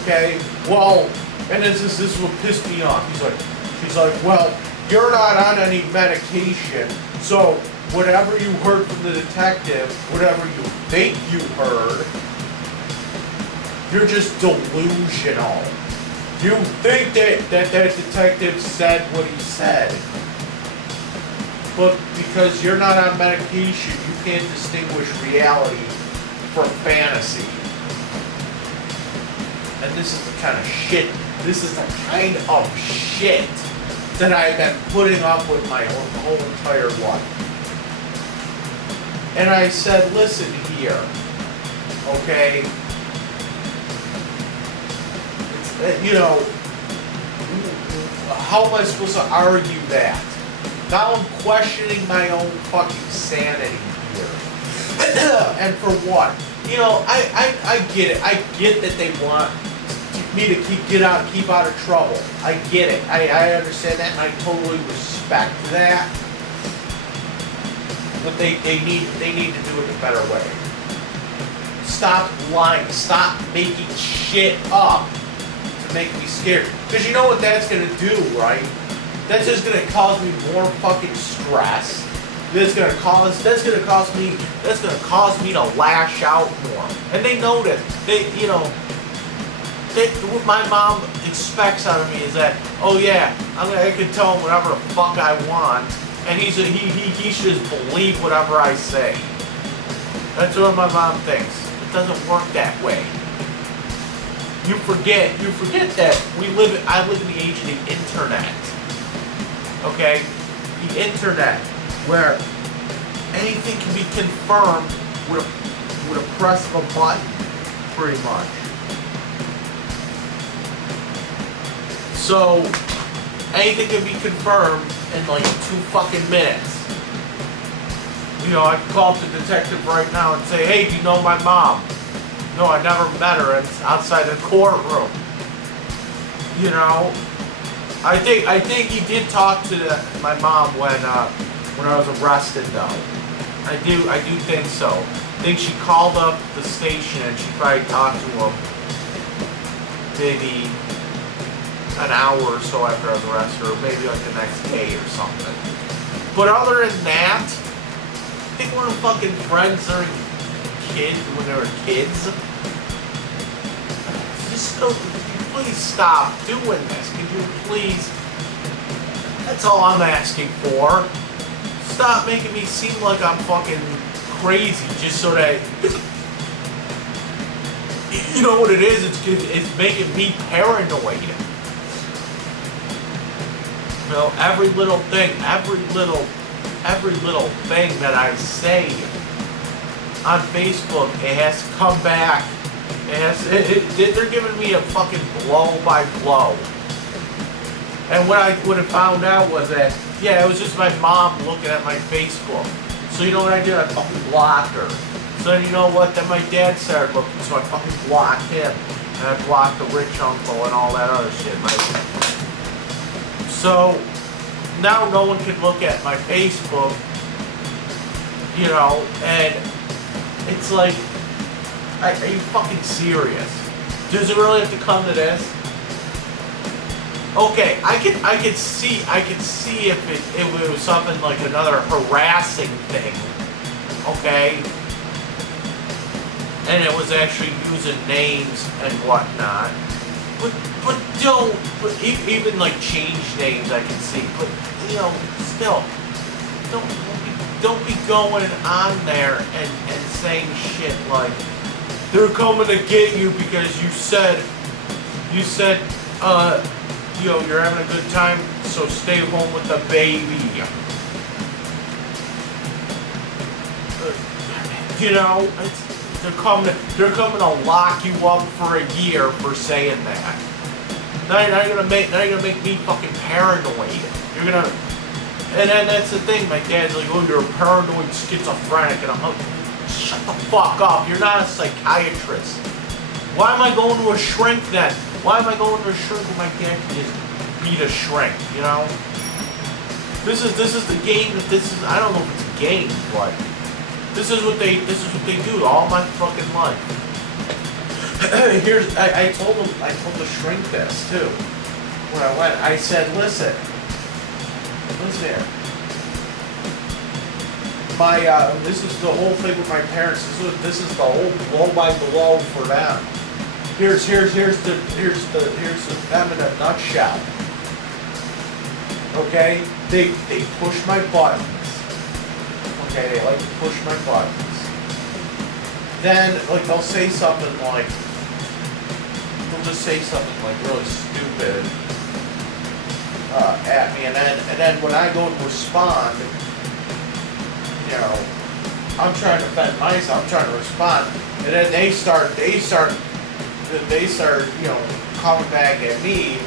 Okay, well, and this is what pissed me off. She's like, well, you're not on any medication, so whatever you heard from the detective, whatever you think you heard, you're just delusional. You think that detective said what he said, but because you're not on medication, you can't distinguish reality from fantasy. And this is the kind of shit, that I've been putting up with my whole entire life. And I said, listen here, okay? How am I supposed to argue that? Now I'm questioning my own fucking sanity here. And for what? I get it. I get that they want me to keep out of trouble. I get it. I understand that, and I totally respect that. But they need to do it a better way. Stop lying. Stop making shit up to make me scared. Because you know what that's gonna do, right? That's just gonna cause me more fucking stress. That's gonna cause me to lash out more. And they know that. What my mom expects out of me is that, oh yeah, I can tell him whatever the fuck I want, and he should just believe whatever I say. That's what my mom thinks. It doesn't work that way. You forget that I live in the age of the internet. Okay? The internet, where anything can be confirmed with a press of a button, pretty much. So, anything can be confirmed in like 2 fucking minutes. I can call up the detective right now and say, hey, do you know my mom? No, I never met her. It's outside the courtroom. I think he did talk to my mom when I was arrested, though. I do think so. I think she called up the station and she probably talked to him maybe an hour or so after I was arrested, or maybe like the next day or something. But other than that, I think we're fucking friends during when they were kids. Just please stop doing this. Could you please? That's all I'm asking for. Stop making me seem like I'm fucking crazy just so that you know what it is. It's making me paranoid. Every little thing that I say on Facebook, it has to come back. They're giving me a fucking blow by blow. And what I would have found out was that, yeah, it was just my mom looking at my Facebook. So you know what I did? I fucking blocked her. So then you know what? Then my dad started looking, so I fucking blocked him. And I blocked the rich uncle and all that other shit. So now no one can look at my Facebook, and it's like, are you fucking serious? Does it really have to come to this? Okay, I could see if it was something like another harassing thing, okay? And it was actually using names and whatnot. But don't, even like change names I can see, but still, don't be going on there and saying shit like, they're coming to get you because you said, you're having a good time, so stay home with the baby. They're coming to lock you up for a year for saying that. Now you're gonna make me fucking paranoid. And then that's the thing. My dad's like, oh, you're a paranoid schizophrenic, and I'm like, shut the fuck up. You're not a psychiatrist. Why am I going to a shrink then? Why am I going to a shrink when my dad can just beat a shrink? This is the game. I don't know if it's a game, but this is what they do all my fucking life. I told the shrink this too. When I went, I said, listen here. This is the whole thing with my parents. This is the whole blow by blow for them. Here's them in a nutshell. Okay, they push my buttons. Okay, they like to push my buttons. Then like they'll say something like, they'll just say something like really stupid at me, and then when I go to respond, you know, I'm trying to defend myself. I'm trying to respond, and then they start, you know, coming back at me,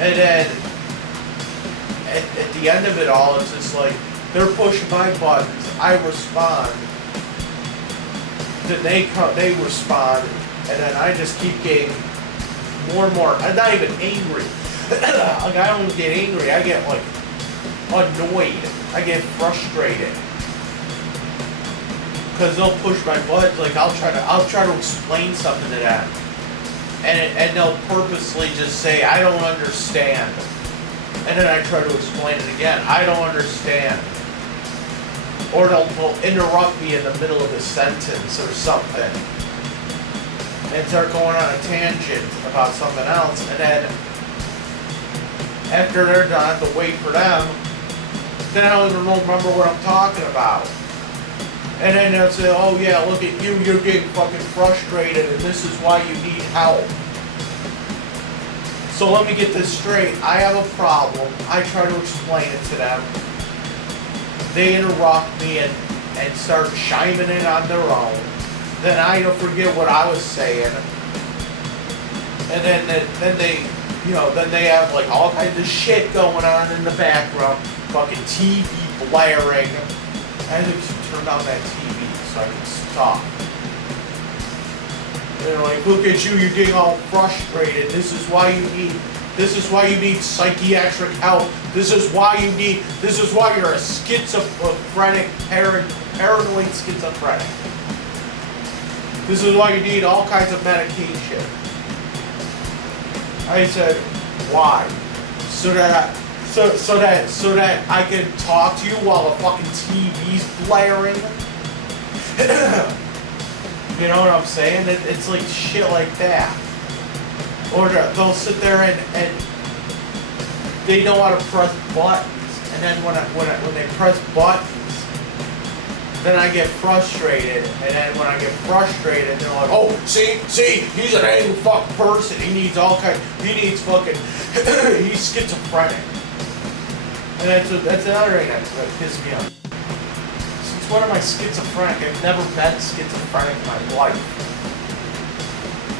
and then at the end of it all, it's just like they're pushing my buttons. I respond, then they respond, and then I just keep getting more and more. I'm not even angry. Like I don't get angry. I get like annoyed. I get frustrated because they'll push my buttons. Like I'll try to explain something to them, and they'll purposely just say I don't understand, and then I try to explain it again. I don't understand, or they'll interrupt me in the middle of a sentence or something, and start going on a tangent about something else, and then after they're done, I have to wait for them. Then I don't even remember what I'm talking about. And then they'll say, oh yeah, look at you, you're getting fucking frustrated and this is why you need help. So let me get this straight. I have a problem. I try to explain it to them. They interrupt me and start chiming in on their own. Then I don't forget what I was saying. And then they, you know, then they have like all kinds of shit going on in the background. Fucking TV blaring. I had to turn down that TV so I can stop. They're like, look at you, you're getting all frustrated. This is why you need psychiatric help. This is why you're a schizophrenic, paranoid schizophrenic. This is why you need all kinds of medication. I said, why? So that I can talk to you while the fucking TV's blaring? You know what I'm saying? It's like shit like that. Or they'll sit there and they know how to press buttons, and then when they press buttons, then I get frustrated, and then when I get frustrated, they're like, oh, see, he's an angry fuck person. He's schizophrenic. And that's another thing that pisses me off. Since when am I schizophrenic? I've never been schizophrenic in my life.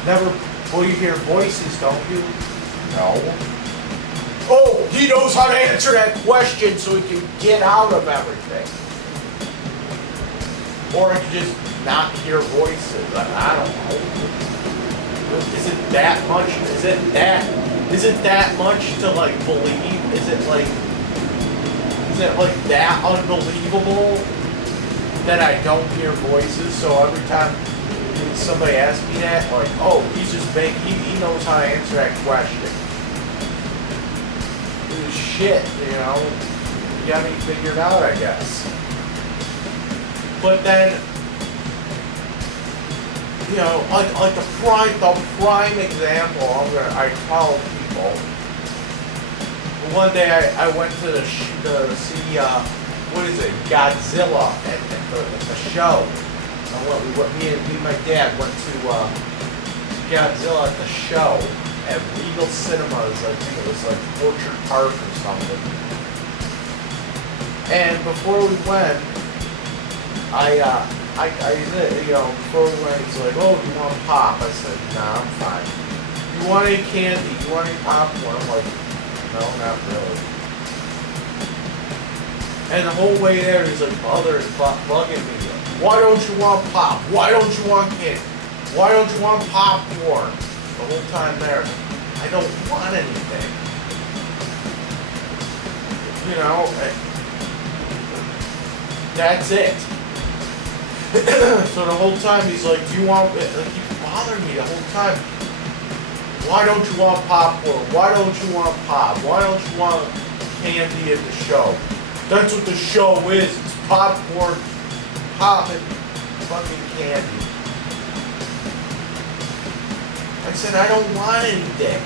Never. Well, you hear voices, don't you? No. Oh, he knows how to answer that question so he can get out of everything. Or I could just not hear voices. I don't know. Is it that much? Is it that much to like believe? Is it like that unbelievable that I don't hear voices? So every time somebody asks me that, like, oh, he knows how to answer that question. This is shit, you know. You got me figured out, I guess. But then, you know, like the prime example, I tell people. One day I went to see what is it, Godzilla at the show. Me and my dad went to Godzilla at the show at Regal Cinemas. I think it was like Orchard Park or something. And before we went, before we went, he's like, oh, do you want pop? I said, nah, I'm fine. You want any candy? You want any popcorn? I'm like, no, not really. And the whole way there, he's like, mother is bugging me. Why don't you want pop? Why don't you want candy? Why don't you want popcorn? The whole time there, I don't want anything. You know, that's it. So the whole time he's like, do you want, like, he bothered me the whole time. Why don't you want popcorn? Why don't you want pop? Why don't you want candy at the show? That's what the show is. It's popcorn, pop, and fucking candy. I said, I don't want anything.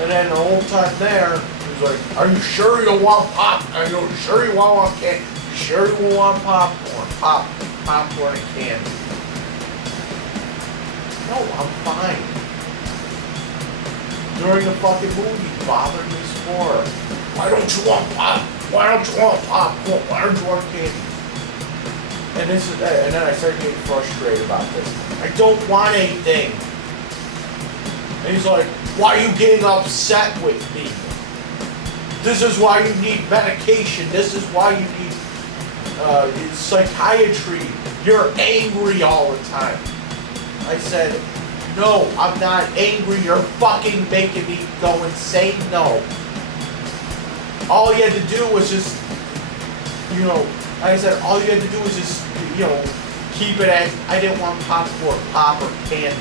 And then the whole time there, he was like, are you sure you don't want pop? Are you sure you want candy? You sure you want popcorn? Popcorn and candy. No, I'm fine. During the fucking movie, it bothered me some more. Why don't you want pop? Why don't you want popcorn? Why don't you want candy? And then I started getting frustrated about this. I don't want anything. And he's like, why are you getting upset with me? This is why you need medication. This is why you need psychiatry. You're angry all the time. I said, no, I'm not angry. You're fucking making me go insane. No. All you had to do was just, you know, I said, all you had to do was just, you know, keep it as, I didn't want popcorn, pop, or candy.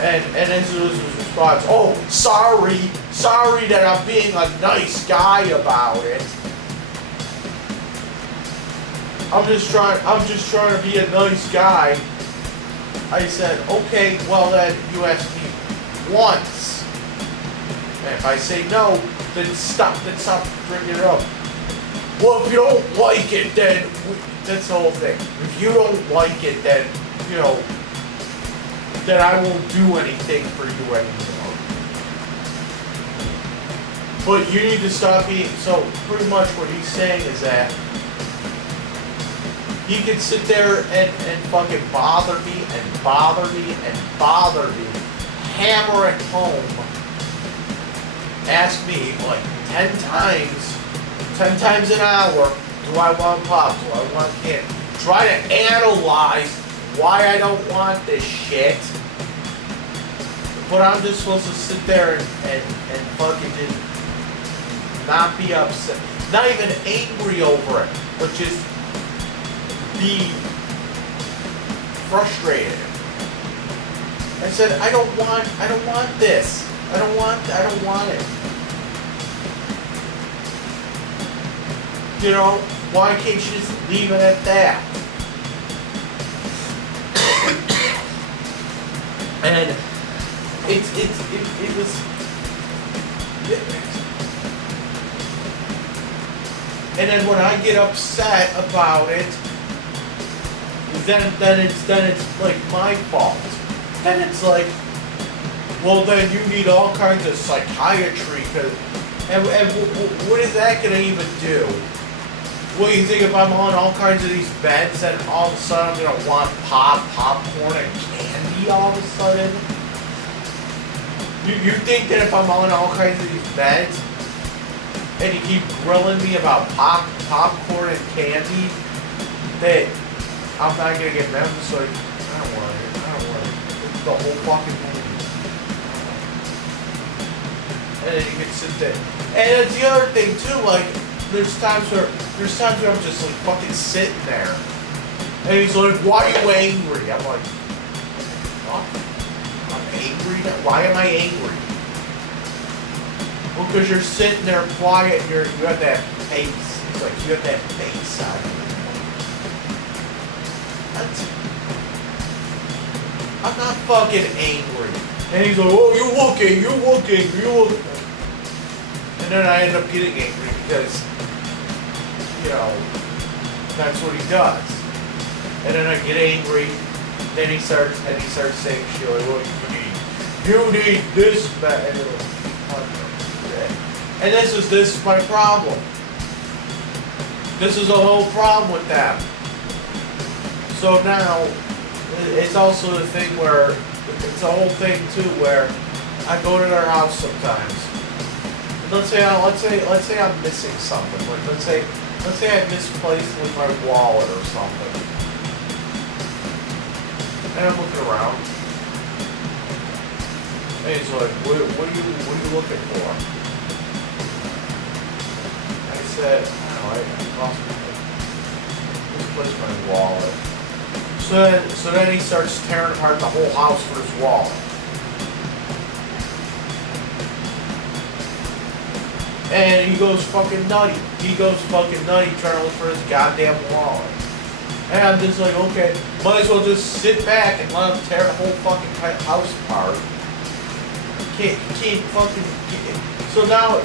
And then his response, oh, sorry that I'm being a nice guy about it. I'm just trying to be a nice guy. I said, okay, well then you asked me once. And if I say no, then stop bringing it up. Well, if you don't like it, then that's the whole thing. If you don't like it, then, you know, then I won't do anything for you anymore. But you need to stop being, so pretty much what he's saying is that he can sit there and fucking bother me and bother me and bother me, hammer it home, ask me like 10 times an hour, do I want pop, do I want candy? Try to analyze why I don't want this shit. But I'm just supposed to sit there and fucking just not be upset. Not even angry over it, but just be frustrated. I said, I don't want this. I don't want it. You know, why can't you just leave it at that? And it was. And then when I get upset about it, then it's like my fault. Then it's like, well, then you need all kinds of psychiatry, and what is that gonna even do? What do you think, if I'm on all kinds of these meds, then all of a sudden I'm gonna want popcorn and candy all of a sudden? You think that if I'm on all kinds of these meds, and you keep grilling me about popcorn and candy, that I'm not gonna get them? It's like, I don't want it. It's the whole fucking movie. And then you can sit there. And it's the other thing too, like, there's times where I'm just like fucking sitting there. And he's like, why are you angry? I'm like, what? I'm angry now? Why am I angry? Well, because you're sitting there quiet and you have that face. It's like you have that face on you. I'm not fucking angry. And he's like, oh, you're looking. And then I end up getting angry because, you know, that's what he does. And then I get angry. Then he starts saying shit like, well, you need this, that, and this is my problem. This is a whole problem with them. So now, it's also the thing where, it's a whole thing too where I go to their house sometimes. And let's say I'm missing something. Like let's say I misplaced with my wallet or something. And I'm looking around. And he's like, what are you looking for? I said, I don't know, I lost my wallet. So then he starts tearing apart the whole house for his wallet. And he goes fucking nutty. He goes fucking nutty trying to look for his goddamn wallet. And I'm just like, okay, might as well just sit back and let him tear the whole fucking house apart. Can't fucking. So now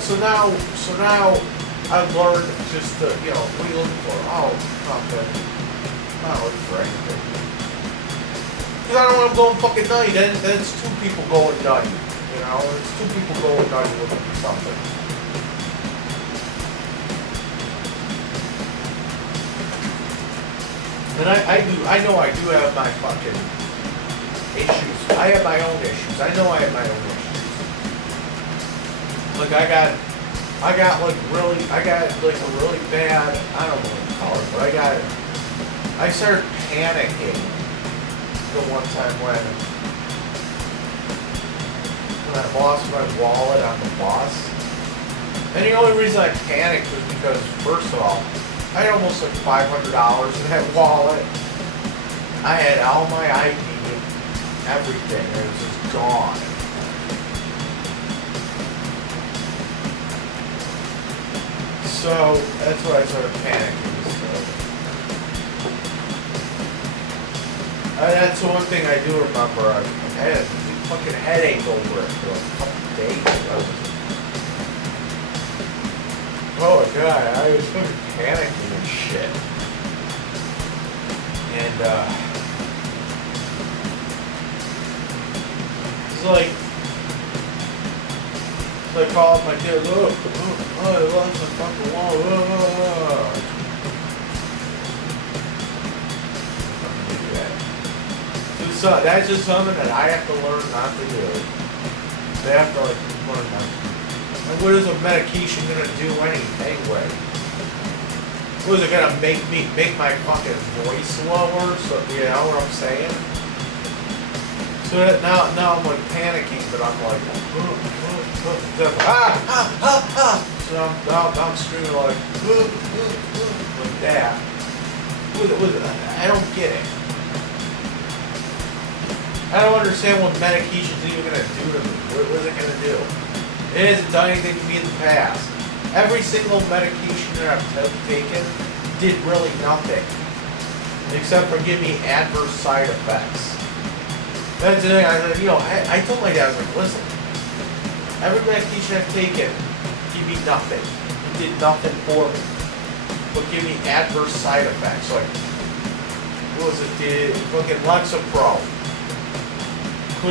I've learned just to, you know, what are you looking for? Oh, nothing. I'm not looking for anything. Because I don't want him going fucking nutty. Then it's two people going nutty. You know, it's two people going nutty looking for something. And I know I do have my fucking issues. I have my own issues. I know I have my own issues. Like I got like a really bad, I don't know what to call it, but I started panicking the one time when I lost my wallet on the bus. And the only reason I panicked was because, first of all, I had almost like $500 in that wallet. I had all my ID, everything. It was just gone. So that's why I started panicking. That's the one thing I do remember. I had a fucking headache over it for a couple days. Oh my god, I was fucking panicking and shit. And it's like I called my kids, oh, I lost my fucking wallet. So that's just something that I have to learn not to do. They have to like learn not to. And what is a medication gonna do anyway? What is it gonna make my fucking voice lower? So you know what I'm saying? So that now I'm like panicking, but I'm like, so I'm screaming like that. I don't get it. I don't understand what medication's even gonna do to me. What is it gonna do? It hasn't done anything to me in the past. Every single medication that I've taken did really nothing. Except for giving me adverse side effects. That's the thing, I told my dad, I was like, listen, every medication I've taken gave me nothing. It did nothing for me. But give me adverse side effects. Like, what was it? Fucking Lexapro. I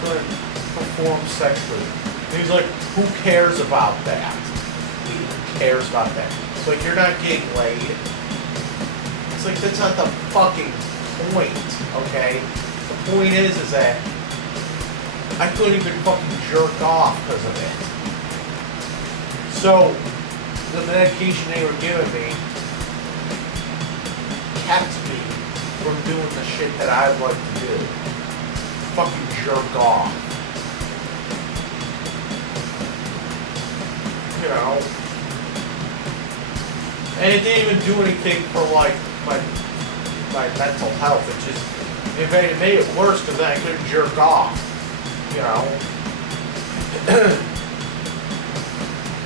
couldn't perform sexually. And he's like, who cares about that? Who cares about that? It's like, you're not getting laid. It's like, that's not the fucking point, okay? The point is that I couldn't even fucking jerk off because of it. So, the medication they were giving me kept me from doing the shit that I like to do. Fucking jerk off. You know? And it didn't even do anything for like my mental health. It made it worse because then I couldn't jerk off. You know?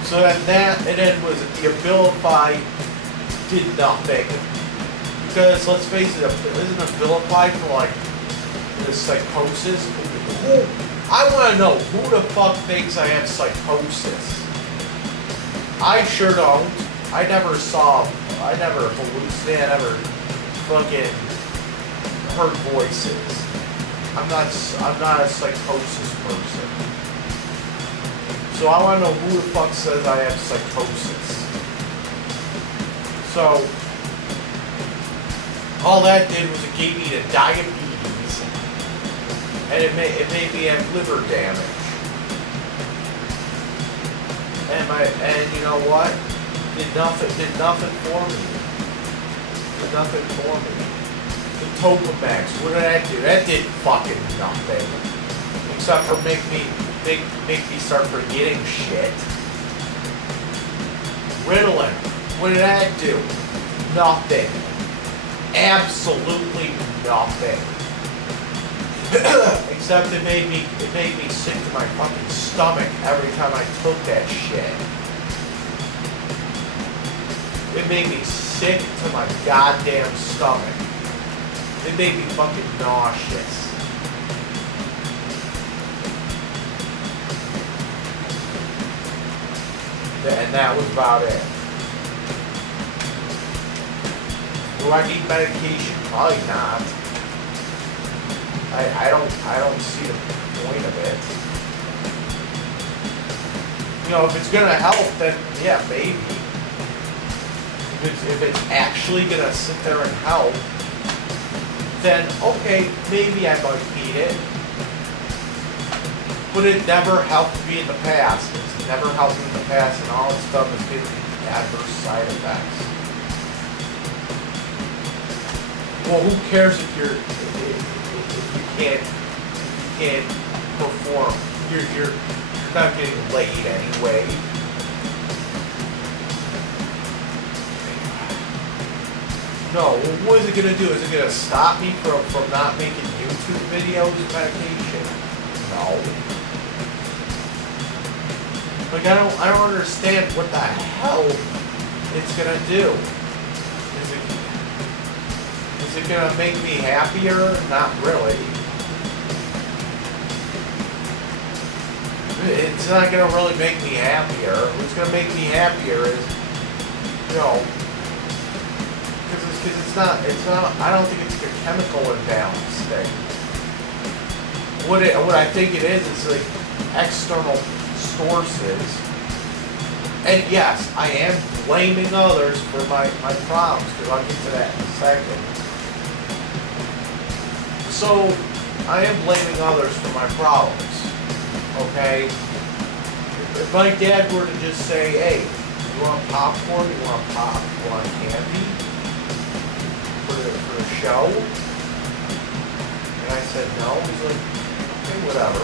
So that and then was the Abilify did nothing. Because let's face it, isn't Abilify for like the psychosis? I want to know who the fuck thinks I have psychosis. I sure don't. I never hallucinated, I never fucking heard voices. I'm not a psychosis person. So I want to know who the fuck says I have psychosis. So all that did was it gave me the diabetes, and it made me have liver damage. And you know what? Did nothing for me. Did nothing for me. The Topamax, what did that do? That did fucking nothing. except for make me start forgetting shit. Ritalin, what did that do? Nothing. Absolutely nothing. Except it made me sick to my fucking stomach every time I took that shit. It made me sick to my goddamn stomach. It made me fucking nauseous. And that was about it. Do I need medication? Probably not. I don't see the point of it. You know, if it's gonna help, then yeah, maybe. If it's actually gonna sit there and help, then okay, maybe I might need it. But it never helped me in the past. It's never helped me in the past, and all it's done is give me adverse side effects. Well, who cares if you can't perform? You're not getting laid anyway. No, what is it gonna do? Is it gonna stop me from not making YouTube videos with medication? No. Like I don't understand what the hell it's gonna do. Is it gonna make me happier? Not really. It's not gonna really make me happier. What's gonna make me happier is, you know, because it's not. I don't think it's a chemical imbalance thing. What I think it is like external sources. And yes, I am blaming others for my problems, because I'll get to that in a second. So, I am blaming others for my problems, okay? If my dad were to just say, hey, you want popcorn, you want pop, you want candy for the show? And I said no, he's like, okay, whatever.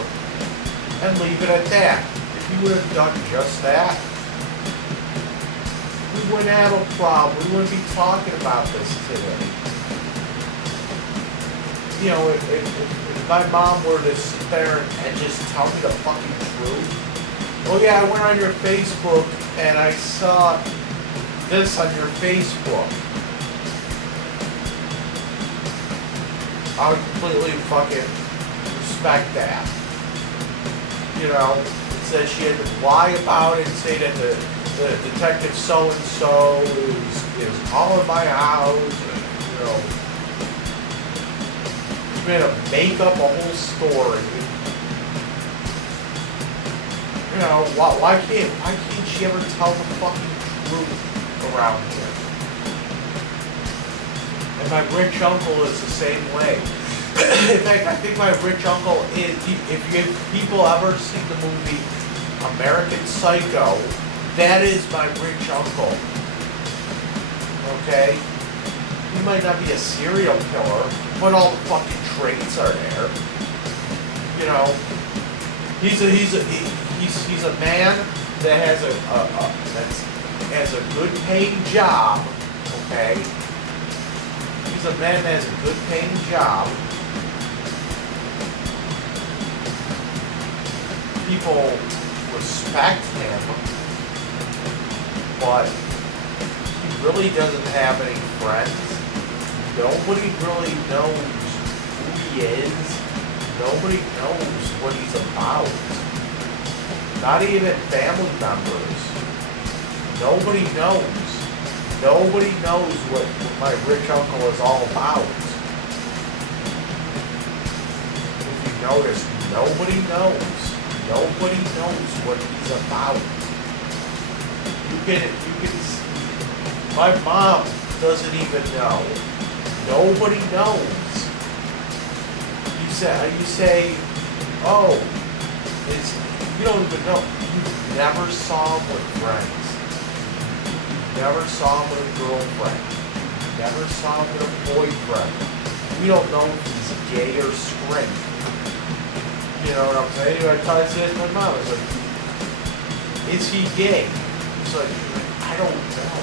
And leave it at that. If he would have done just that, we wouldn't have a problem. We wouldn't be talking about this today. You know, if my mom were to sit there and just tell me the fucking truth. Oh yeah, I went on your Facebook and I saw this on your Facebook. I would completely fucking respect that. You know, it says she had to lie about it and say that the detective so-and-so is calling my house, and, you know, she's going to make up a whole story. You know, why can't she ever tell the fucking truth around here? And my rich uncle is the same way. In fact, I think my rich uncle is, if people ever seen the movie American Psycho, that is my rich uncle. Okay? He might not be a serial killer, but all the fucking traits are there. You know? He's a man that has a good paying job. Okay? He's a man that has a good paying job. People respect him, but he really doesn't have any friends. Nobody really knows who he is. Nobody knows what he's about. Not even family members. Nobody knows. Nobody knows what my rich uncle is all about. If you notice, nobody knows. Nobody knows what he's about. You can see. My mom doesn't even know. Nobody knows. You say, oh, you don't even know. You never saw him with friends. You never saw him with a girlfriend. You never saw him with a boyfriend. We don't know if he's gay or straight. You know what I'm saying? Anyway, I tried to say it to my mom. I was like, is he gay? It's like, I don't know.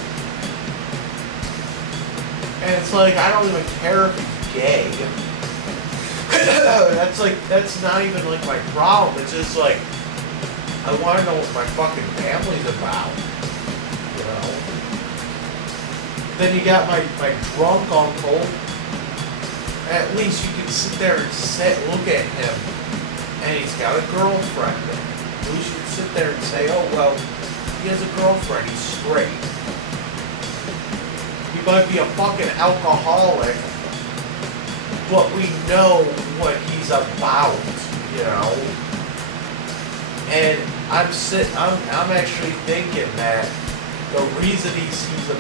And it's like, I don't even care if he's gay. That's not even like my problem. It's just like, I want to know what my fucking family's about. You know? Then you got my drunk uncle. At least you can sit there and look at him, and he's got a girlfriend. At least you can sit there and say, oh, well, he has a girlfriend, he's straight. He might be a fucking alcoholic, but we know what he's about, you know? And I'm actually thinking that the reason he's a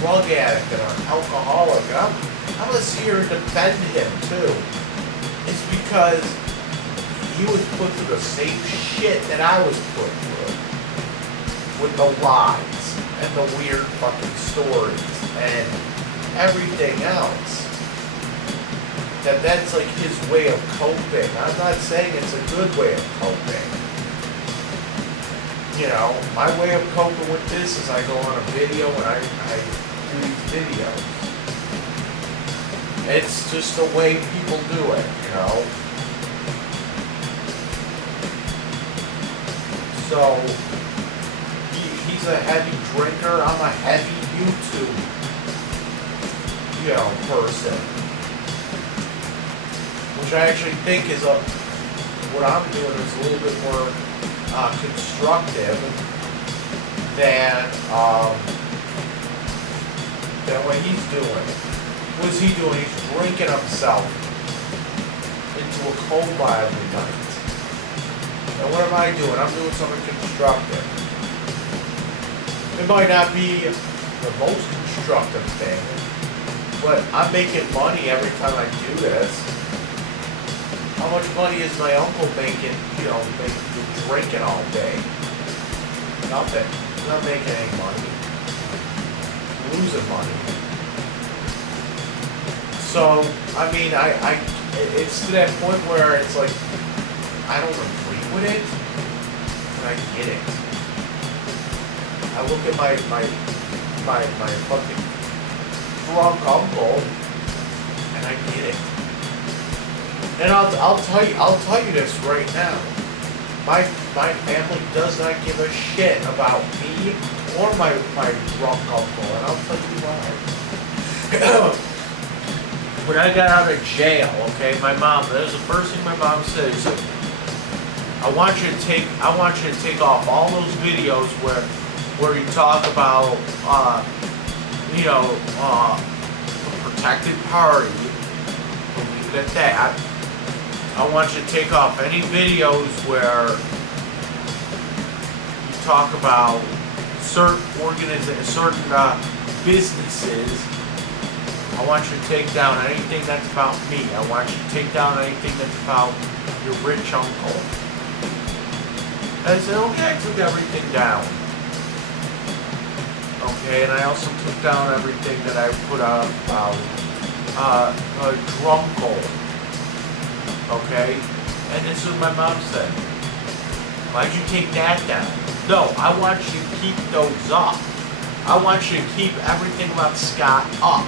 drug addict and an alcoholic, and I'm going to sit here and defend him, too. It's because he was put through the same shit that I was put through. With the lies and the weird fucking stories and everything else. That's like his way of coping. I'm not saying it's a good way of coping. You know, my way of coping with this is I go on a video and I do these videos. It's just the way people do it, you know. So, he's a heavy drinker, I'm a heavy YouTube, you know, person. Which I actually think is what I'm doing is a little bit more constructive than what he's doing. What is he doing? He's drinking himself into a coma every night. And what am I doing? I'm doing something constructive. It might not be the most constructive thing, but I'm making money every time I do this. How much money is my uncle making, you know, drinking all day? Nothing. He's not making any money. Losing money. So, I mean, it's to that point where it's like, I don't agree with it, and I get it. I look at my fucking drunk uncle, and I get it. And I'll tell you this right now. My family does not give a shit about me or my drunk uncle, and I'll tell you why. When I got out of jail, okay, my mom, that was the first thing my mom said. She said, I want you to take off all those videos where you talk about you know, the protected party. We'll leave it at that. I want you to take off any videos where you talk about certain businesses. I want you to take down anything that's about me. I want you to take down anything that's about your rich uncle. And I said, okay, I took everything down. Okay, and I also took down everything that I put out about drunkle. Okay? And this is what my mom said. Why'd you take that down? No, I want you to keep those up. I want you to keep everything about Scott up.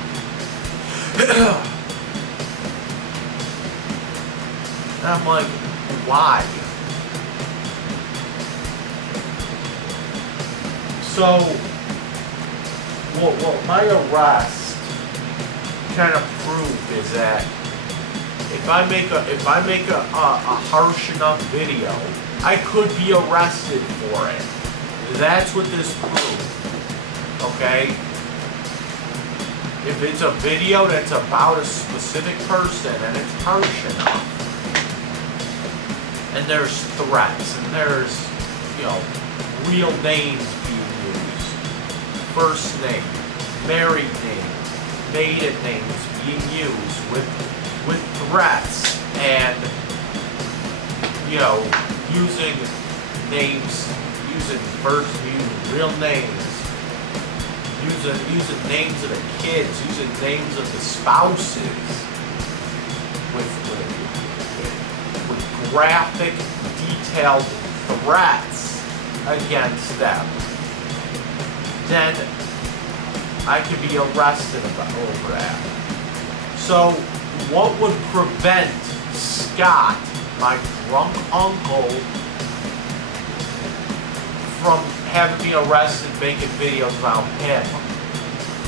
And I'm like, why? So, what my arrest kind of proved is that if I make a harsh enough video, I could be arrested for it. That's what this proved. Okay? If it's a video that's about a specific person and it's harsh enough, and there's threats, and there's, you know, real names being used, first name, married name, maiden names being used with threats, and, you know, using names, using real names, using names of the kids, using names of the spouses, with graphic, detailed threats against them, then I could be arrested over that. So what would prevent Scott, my drunk uncle, from having me arrested making videos about him?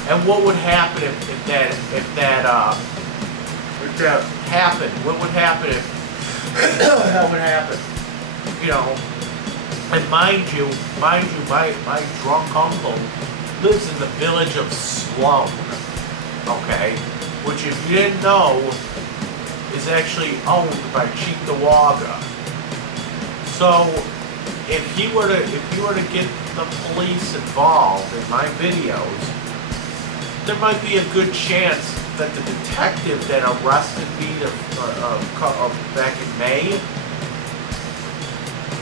And what would happen if that happened? What would happen if that would happen? You know, and mind you, my drunk uncle lives in the village of Sloan, okay? Which, if you didn't know, is actually owned by Cheektowaga. So, if he were to get the police involved in my videos, there might be a good chance that the detective that arrested me back in May,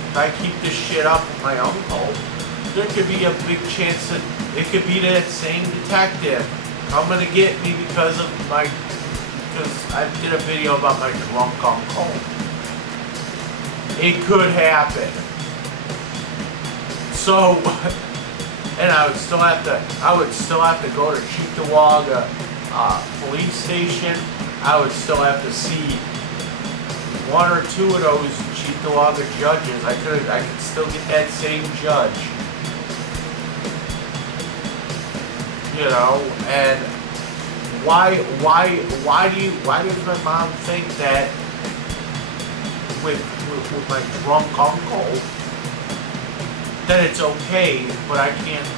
if I keep this shit up with my uncle, there could be a big chance that it could be that same detective coming to get me because I did a video about my drunk uncle. It could happen. So, and I would still have to go to Cheektowaga police station. I would still have to see one or two of those Cheektowaga judges. I could still get that same judge. You know, and why does my mom think that with my drunk uncle that it's okay, but I can't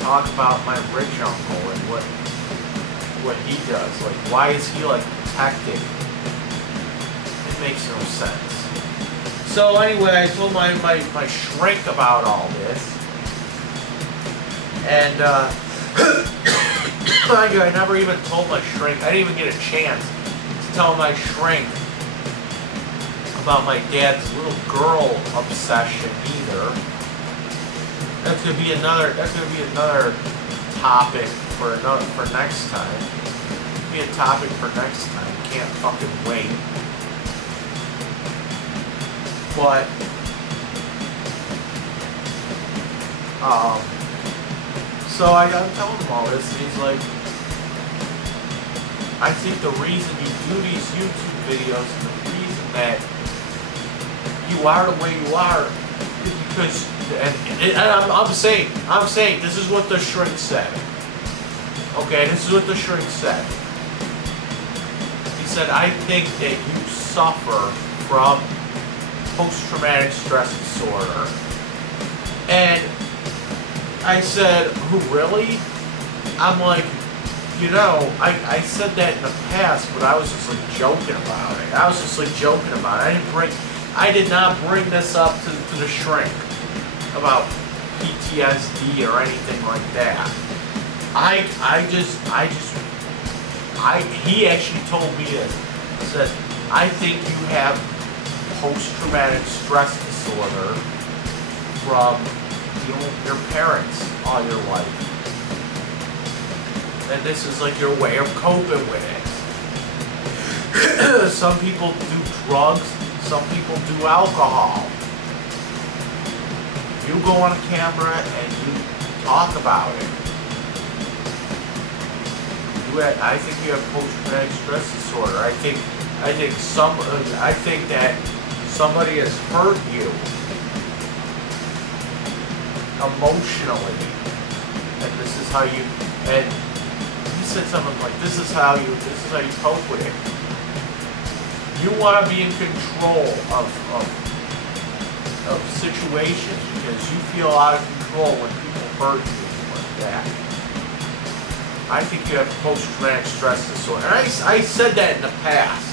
talk about my rich uncle and what he does? Like, why is he like protecting? It makes no sense. So anyway, I told my shrink about all this, and I never even told my shrink. I didn't even get a chance to tell my shrink about my dad's little girl obsession either. That's gonna be another topic for next time. Be a topic for next time. Can't fucking wait. But so I gotta tell him all this, and he's like, I think the reason you do these YouTube videos and the reason that you are the way you are is because, and I'm saying, this is what the shrink said. Okay, this is what the shrink said. He said, I think that you suffer from post-traumatic stress disorder. And I said, who, really? I'm like, you know, I said that in the past, but I was just like joking about it. I did not bring this up to the shrink about PTSD or anything like that. He actually told me this. He said, I think you have post-traumatic stress disorder from dealing with your parents all your life. And this is like your way of coping with it. Some people do drugs, some people do alcohol. You go on a camera and you talk about it. I think you have post-traumatic stress disorder. I think that somebody has hurt you emotionally, and this is how you. And he said something like, "This is how you cope with it. You want to be in control of situations because you feel out of control when people hurt you like that." I think you have post-traumatic stress disorder. And I said that in the past.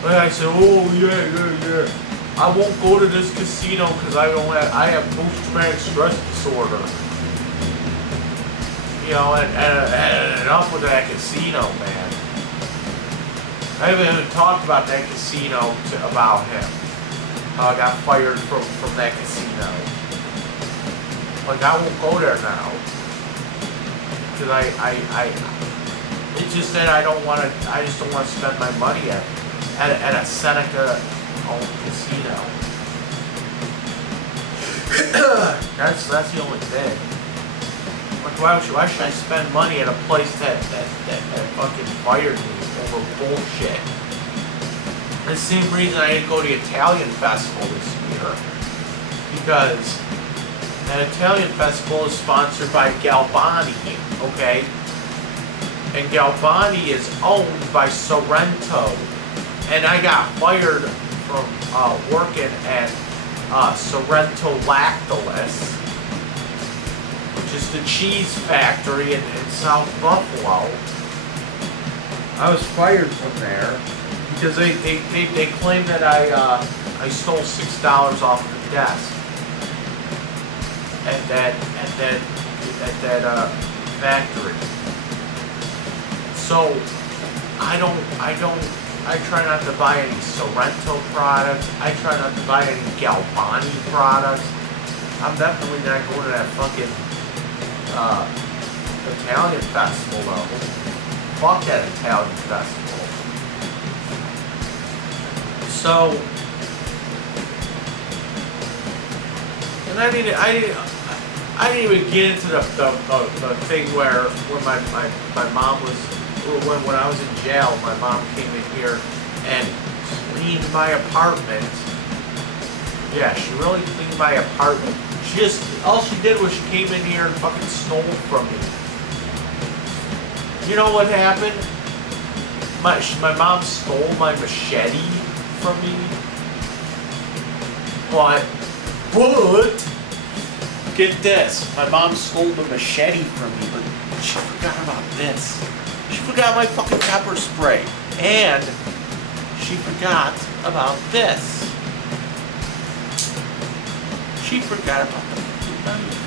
But I said, oh, yeah. I won't go to this casino because I have post-traumatic stress disorder. You know, and enough with that casino, man. I haven't even talked about that casino about him. How I got fired from that casino. Like, I won't go there now. Because it's just that I just don't want to spend my money at a Seneca own casino. That's the only thing. Like, why should I spend money at a place that fucking fired me over bullshit? And the same reason I didn't go to the Italian festival this year. Because an Italian festival is sponsored by Galvani, okay? And Galvani is owned by Sorrento. And I got fired from working at Sorrento Lactalis, which is the cheese factory in South Buffalo. I was fired from there because they claim that I stole $6 off the desk at that factory. So I try not to buy any Sorrento products. I try not to buy any Galvani products. I'm definitely not going to that fucking Italian festival though. Fuck that Italian festival. So, and I didn't even get into the thing where my mom was. When I was in jail, my mom came in here and cleaned my apartment. Yeah, she really cleaned my apartment. All she did was she came in here and fucking stole from me. You know what happened? My mom stole my machete from me. But, get this. My mom stole the machete from me, but she forgot about this. She forgot my fucking pepper spray. And she forgot about this. She forgot about the fucking knife.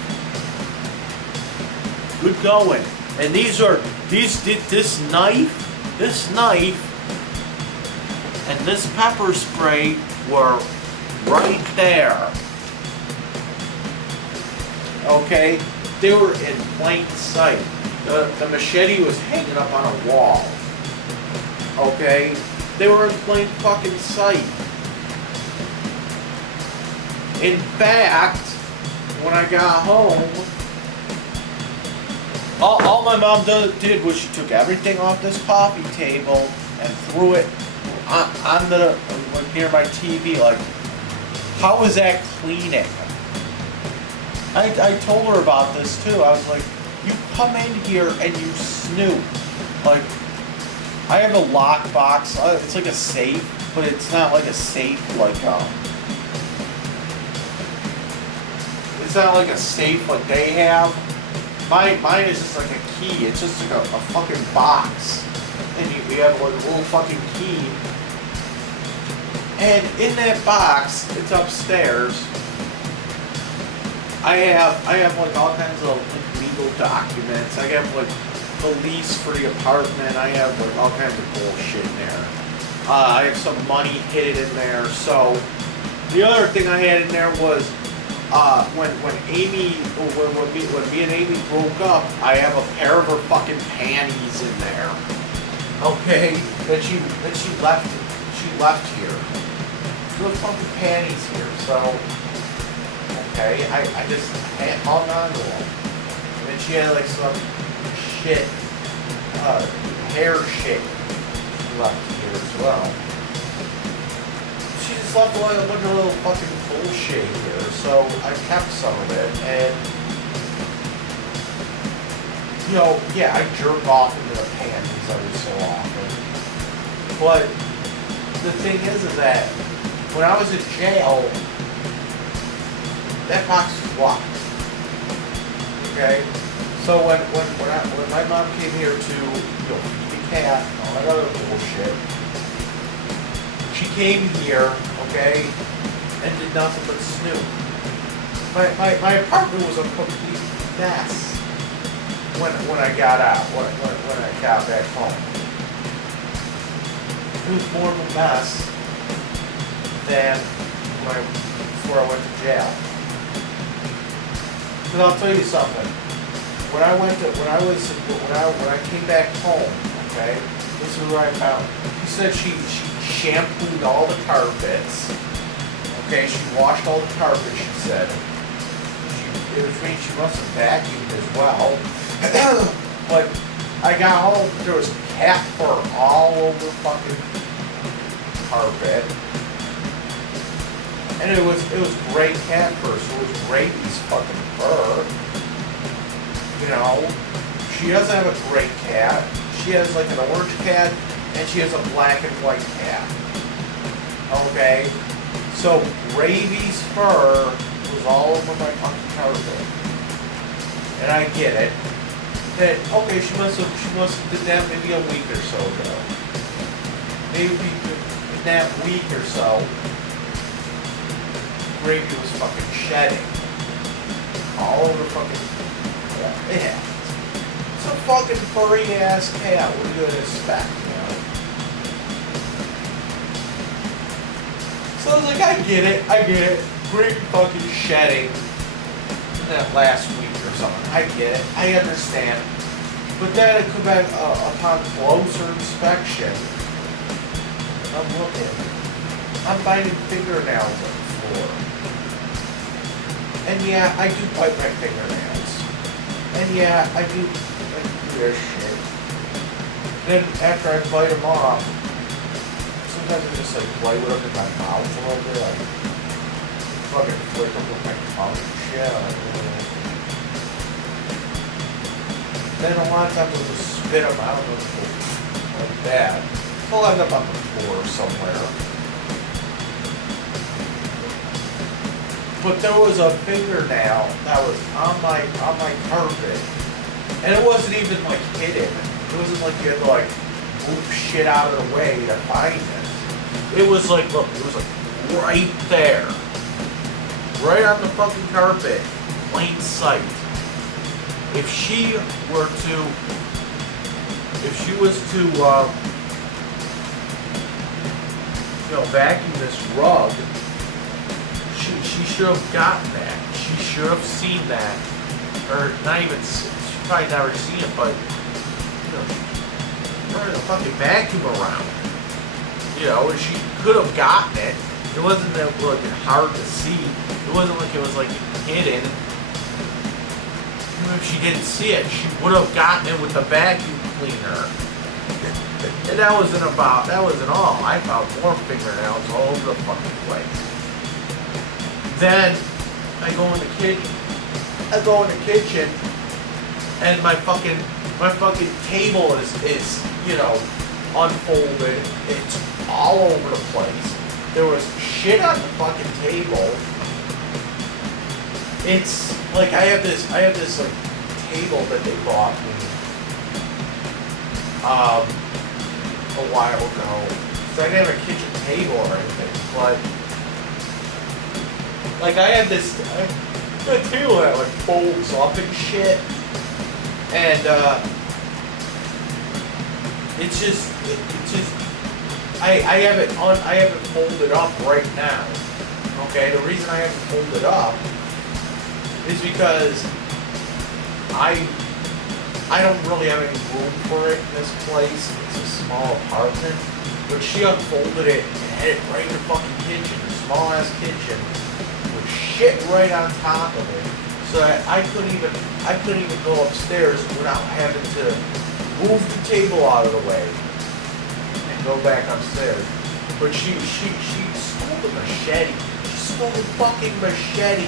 Good going. And this knife, and this pepper spray were right there. Okay? They were in plain sight. The machete was hanging up on a wall. Okay? They were in plain fucking sight. In fact, when I got home, all my mom did was she took everything off this coffee table and threw it on near my TV. Like, how is that cleaning? I told her about this too. I was like, you come in here and you snoop. Like, I have a lockbox. It's like a safe, but it's not like a safe like it's not like a safe like they have. Mine is just like a key. It's just like a fucking box, and you have like a little fucking key. And in that box, it's upstairs. I have like all kinds of like legal documents. I have like the lease for the apartment. I have like all kinds of bullshit in there. I have some money hidden in there. So the other thing I had in there was when me and Amy broke up, I have a pair of her fucking panties in there. Okay, that she left here. She left fucking panties here. So okay, I just hung on to them. And then she had like some shit, hair shit left here as well. She just left a bunch of little fucking bullshit here, so I kept some of it, and you know, yeah, I jerk off into the panties every so often. But the thing is that when I was in jail, that box was locked. Okay? So when my mom came here to, you know, feed the cat and all that other bullshit, she came here, okay, and did nothing but snoop. My apartment was a complete mess when I got out, when I got back home. It was more of a mess than before I went to jail. But I'll tell you something. When I came back home, okay, this is where I found. She said she shampooed all the carpets. Okay, she washed all the carpets, she said. Which means she must have vacuumed as well. But I got home, there was cat fur all over the fucking carpet. And it was gray cat fur, so it was Raby's fucking fur. You know, she doesn't have a gray cat. She has like an orange cat, and she has a black and white cat. Okay? So Raby's fur was all over my fucking carpet. And I get it. That, okay, she must have did that maybe a week or so ago. Maybe in that week or so, Raby was fucking shedding. All over fucking, yeah. It's a fucking furry ass cat. What are you gonna expect, you know? So I was like, I get it. Raby fucking shedding in that last week or something. I get it. I understand. But then it comes back upon closer inspection. I'm looking. I'm finding fingernails on the floor. And yeah, I do bite my fingernails. And yeah, I do this shit. Then after I bite them off, sometimes I just like play with them in my mouth a little bit. Like fucking flick them with my tongue and shit. Then a lot of times I'll just spit them out like that. They'll end up on the floor somewhere. But there was a fingernail that was on my carpet, and it wasn't even like hidden. It wasn't like you had to like move shit out of the way to find it. It was like, look, it was like right there, right on the fucking carpet, plain sight. If she was to, vacuum this rug, she should have gotten that. She should have seen that. Or not even, she's probably never seen it, but, turning the fucking vacuum around. And she could have gotten it. It wasn't that like hard to see. It wasn't like it was like hidden. Even if she didn't see it, she would have gotten it with the vacuum cleaner. And that wasn't all. I found more fingernails all over the fucking place. Then I go in the kitchen. And my fucking table is unfolded. It's all over the place. There was shit on the fucking table. It's like I have this like table that they bought me a while ago. So I didn't have a kitchen table or anything, but like I have this table that like folds up and shit, and it's just I have it folded up right now. Okay, the reason I have it folded up is because I don't really have any room for it in this place. It's a small apartment. But she unfolded it and had it right in the fucking kitchen, the small ass kitchen, with shit right on top of it. So that I couldn't even go upstairs without having to move the table out of the way and go back upstairs. But she stole the machete. She stole the fucking machete,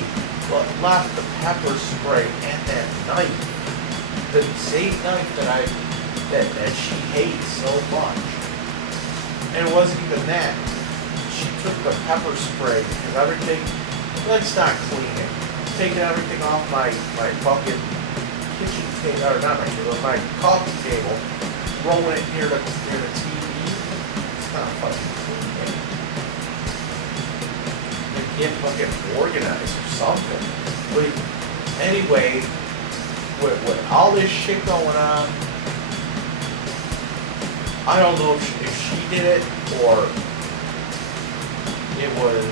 but left the pepper spray and that knife. The same knife that she hates so much. And it wasn't even that. She took the pepper spray and everything. Let's not cleaning. Taking everything off my fucking kitchen table, or not my table, my coffee table, rolling it near the TV. It's not fucking cleaning. You can't fucking organize or something. But anyway, with all this shit going on, I don't know if she did it or it was,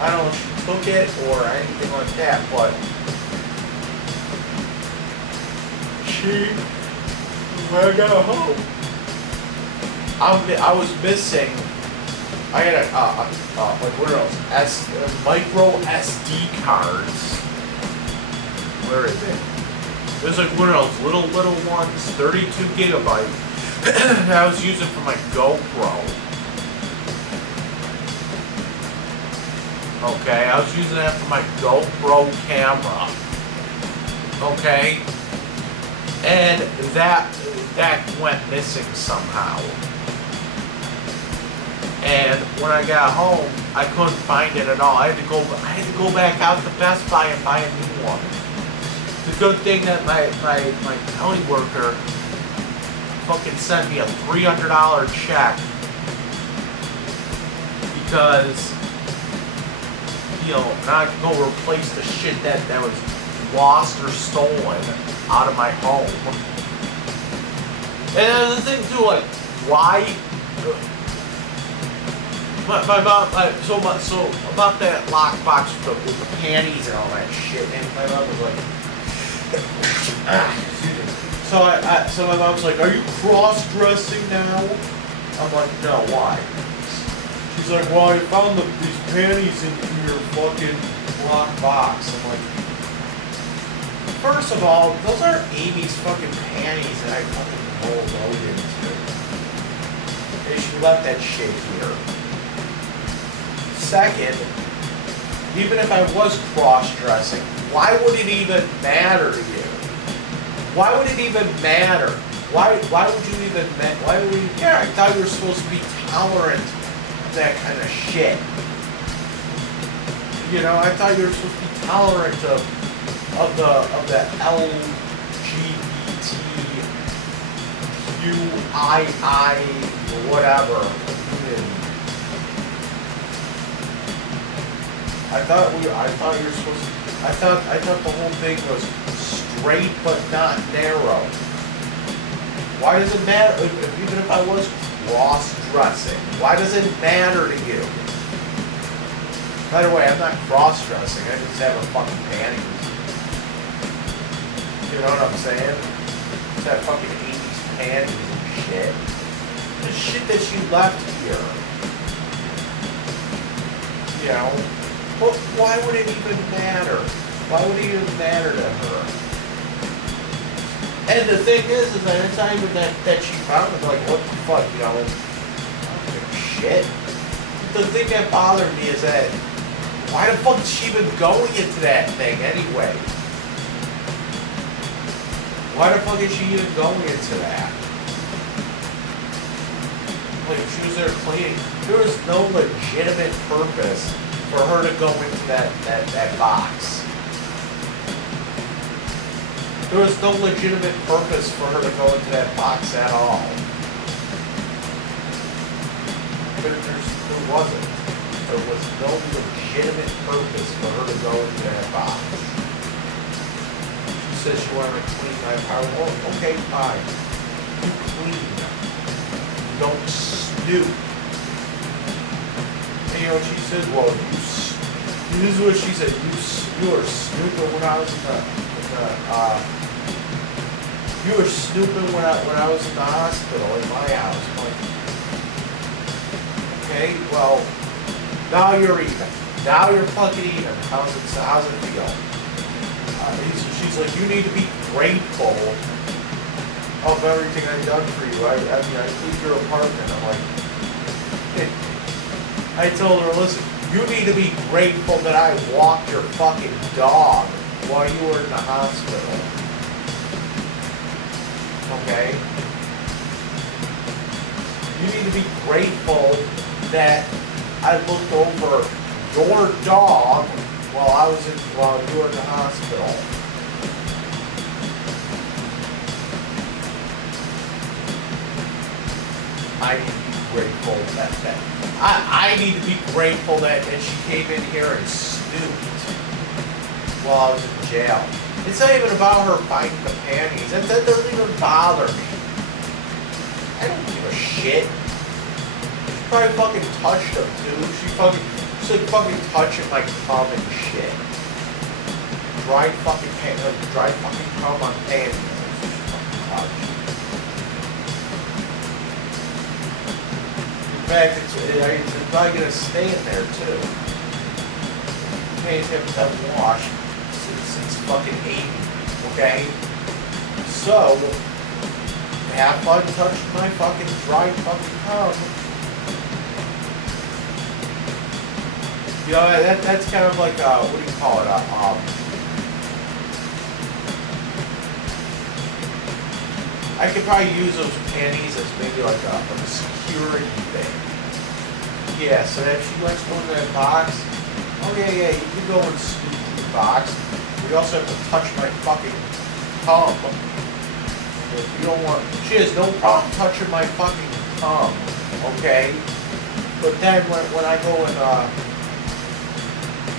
I don't know if she took it or anything like that, but when I got home, I was missing I had like what else? Micro SD cards. Where is it? There's like one of those little ones, 32 gigabyte. that I was using for my GoPro. Okay, I was using that for my GoPro camera. Okay, and that went missing somehow. And when I got home, I couldn't find it at all. I had to go back out to Best Buy and buy a new one. The good thing that my deli worker fucking sent me a $300 check because, you know, now I can go replace the shit that was lost or stolen out of my home. And the thing too, like, why? My mom, so about that lockbox with the panties and all that shit, and my mom was like, so my mom's like, are you cross-dressing now? I'm like, no, why? She's like, well, I found these panties in your fucking lockbox. I'm like, first of all, those aren't Amy's fucking panties that I fucking rolled into. And she left that shit here. Second, even if I was cross-dressing, why would it even matter to you? Why would it even matter? Why would you even, why would you care? I thought you were supposed to be tolerant of that kind of shit. You know, I thought you were supposed to be tolerant of the LGBTQII whatever community. I thought you were supposed to. I thought the whole thing was straight but not narrow. Why does it matter? Even if I was cross-dressing, why does it matter to you? By the way, I'm not cross-dressing. I just have a fucking panties. You know what I'm saying? Just have fucking 80s panties and shit. The shit that she left here. You know? But why would it even matter? Why would it even matter to her? And the thing is that it's not even that she found it, like, what the fuck, you know? I don't give a shit. The thing that bothered me is that, why the fuck is she even going into that thing anyway? Why the fuck is she even going into that? Like, if she was there cleaning, there was no legitimate purpose for her to go into that box. There was no legitimate purpose for her to go into that box at all. There wasn't. There was no legitimate purpose for her to go into that box. She said she wanted to clean my power. Well, okay, fine. You clean. You don't snoop. And you know what she said? Well, this is what she said. You were snooping when I was you were snooping when I was in the hospital in my house. I'm like, okay, well, now you're even. Now you're fucking even. How's it feel? She's like, you need to be grateful of everything I've done for you. I mean, I cleaned your apartment. I'm like, I told her, listen, you need to be grateful that I walked your fucking dog while you were in the hospital. Okay? You need to be grateful that I looked over your dog while you were in the hospital. I need to be grateful that I need to be grateful that she came in here and snooped while I was in jail. It's not even about her finding the panties. That doesn't even bother me. I don't give a shit. She probably fucking touched them too. She's like fucking touching my cum and shit. Dry fucking cum on panties. That's what she fucking touched. In fact, probably gonna stay in there too. Hey, haven't been washed since fucking 80. Okay? So, have fun touching my fucking dried fucking cum. You know, that's kind of like what do you call it? I could probably use those panties as maybe like a security thing. Yeah, so if she likes going to that box, oh yeah, you can go and snoop to the box. We also have to touch my fucking cum. If you don't want, she has no problem touching my fucking cum, okay? But then when I go and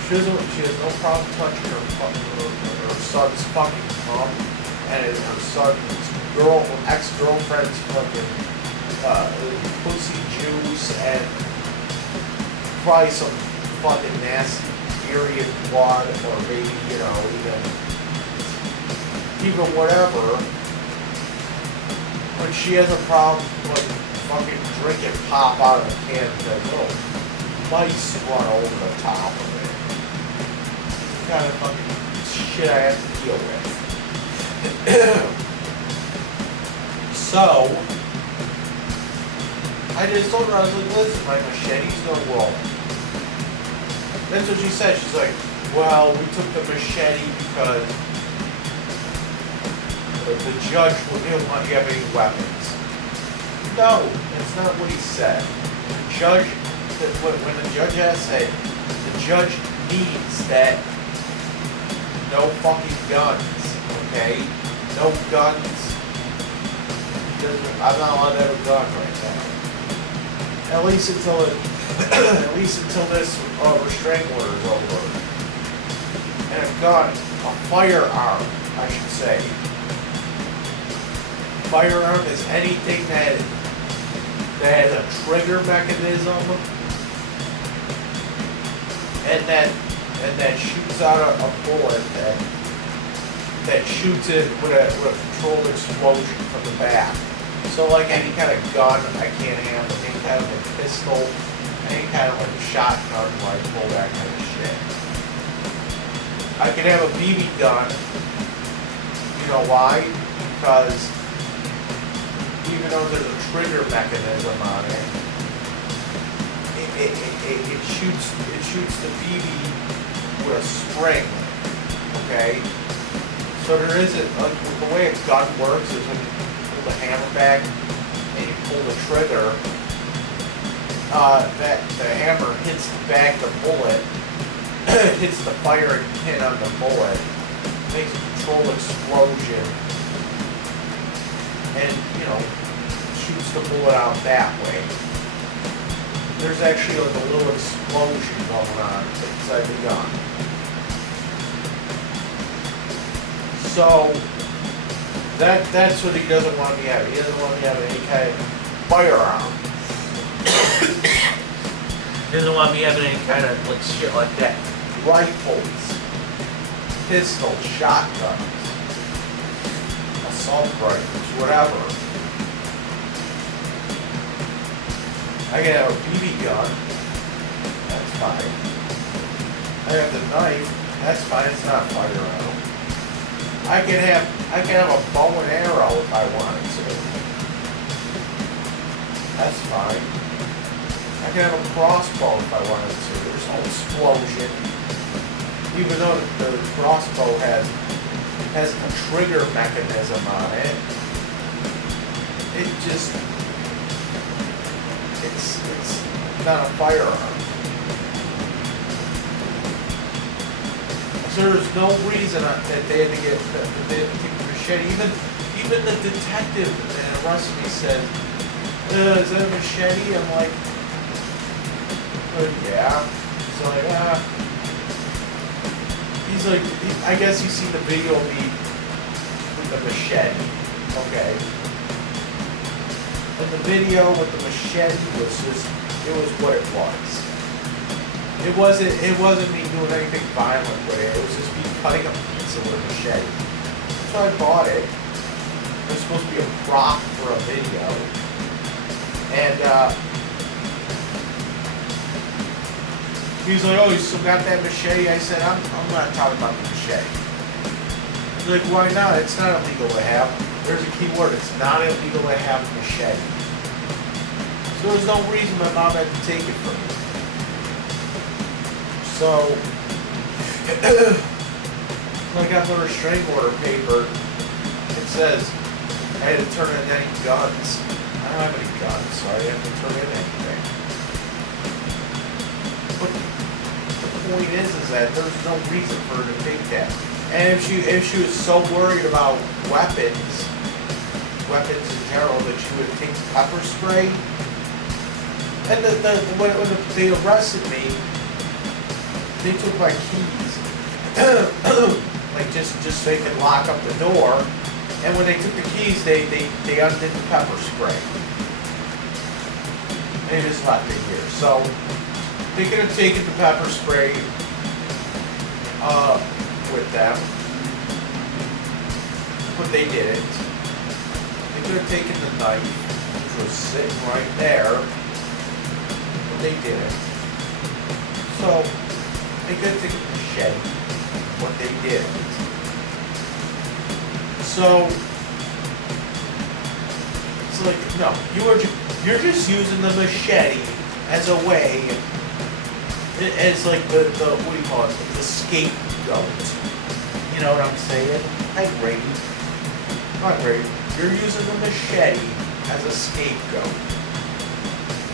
she has no problem touching her son's fucking cum, and her son's ex-girlfriend's fucking pussy juice, and probably some fucking nasty period blood, or maybe, you know, even whatever. When she has a problem with fucking drinking pop out of a can, that little mice run over the top of it. It's the kind of fucking shit I have to deal with. So, I just told her, I was like, listen, my machete's gonna roll. That's what she said. She's like, well, we took the machete because the judge didn't want you to have any weapons. No, that's not what he said. The judge, when the judge has said, the judge needs that no fucking guns, okay? No guns. I'm not allowed to have a gun right now. At least until this restraining order is over. And a gun, a firearm, I should say. Firearm is anything that has a trigger mechanism and that shoots out a bullet that shoots it with a controlled explosion from the back. So like any kind of gun, I can't handle any kind of a pistol, any kind of like shotgun rifle, that kind of shit. I can have a BB gun. You know why? Because even though there's a trigger mechanism on it, it shoots the BB with a spring. Okay? So there isn't, like, the way a gun works is when you pull the hammer back and you pull the trigger, that the hammer hits the back of the bullet, hits the firing pin on the bullet, makes a controlled explosion, and, you know, shoots the bullet out that way. There's actually like a little explosion going on inside the gun. So, that's what he doesn't want me having. He doesn't want me having any kind of firearm. He doesn't want me having any kind of like shit like that. Rifles, pistols, shotguns, assault rifles, whatever. I can have a BB gun. That's fine. I have the knife. That's fine. It's not a firearm. I can have a bow and arrow if I wanted to. That's fine. I can have a crossbow if I wanted to. There's no explosion. Even though the crossbow has a trigger mechanism on it, it's not a firearm. So there's no reason that they had to get the machete. Even the detective that arrested me said, "Is that a machete?" I'm like, "Yeah." So like, he's like, I guess you see the video of me with the machete, okay? And the video with the machete was just, it was what it was. It wasn't me doing anything violent with it. It was just me cutting a pizza with a machete. So I bought it. It was supposed to be a prop for a video. And He's like, oh, you still got that machete? I said, I'm not talking about the machete. He's like, why not? It's not illegal to have. There's a key word. It's not illegal to have a machete. So there's no reason my mom had to take it from me. So, I got the restraining order paper. It says I had to turn in any guns. I don't have any guns, so I didn't have to turn in anything. But the point is that there's no reason for her to take that. And if she was so worried about weapons in general, that she would take pepper spray. And when they arrested me, they took my keys, like just so they could lock up the door. And when they took the keys, they undid the pepper spray. And they just left it here. So they could have taken the pepper spray with them, but they didn't. They could have taken the knife, which was sitting right there, but they didn't. So they could have taken the machete, but they didn't. So it's like, no, you're just using the machete as a way, as like the what do you call it, the scapegoat. You know what I'm saying? Hi, Grady. Not Grady. You're using the machete as a scapegoat.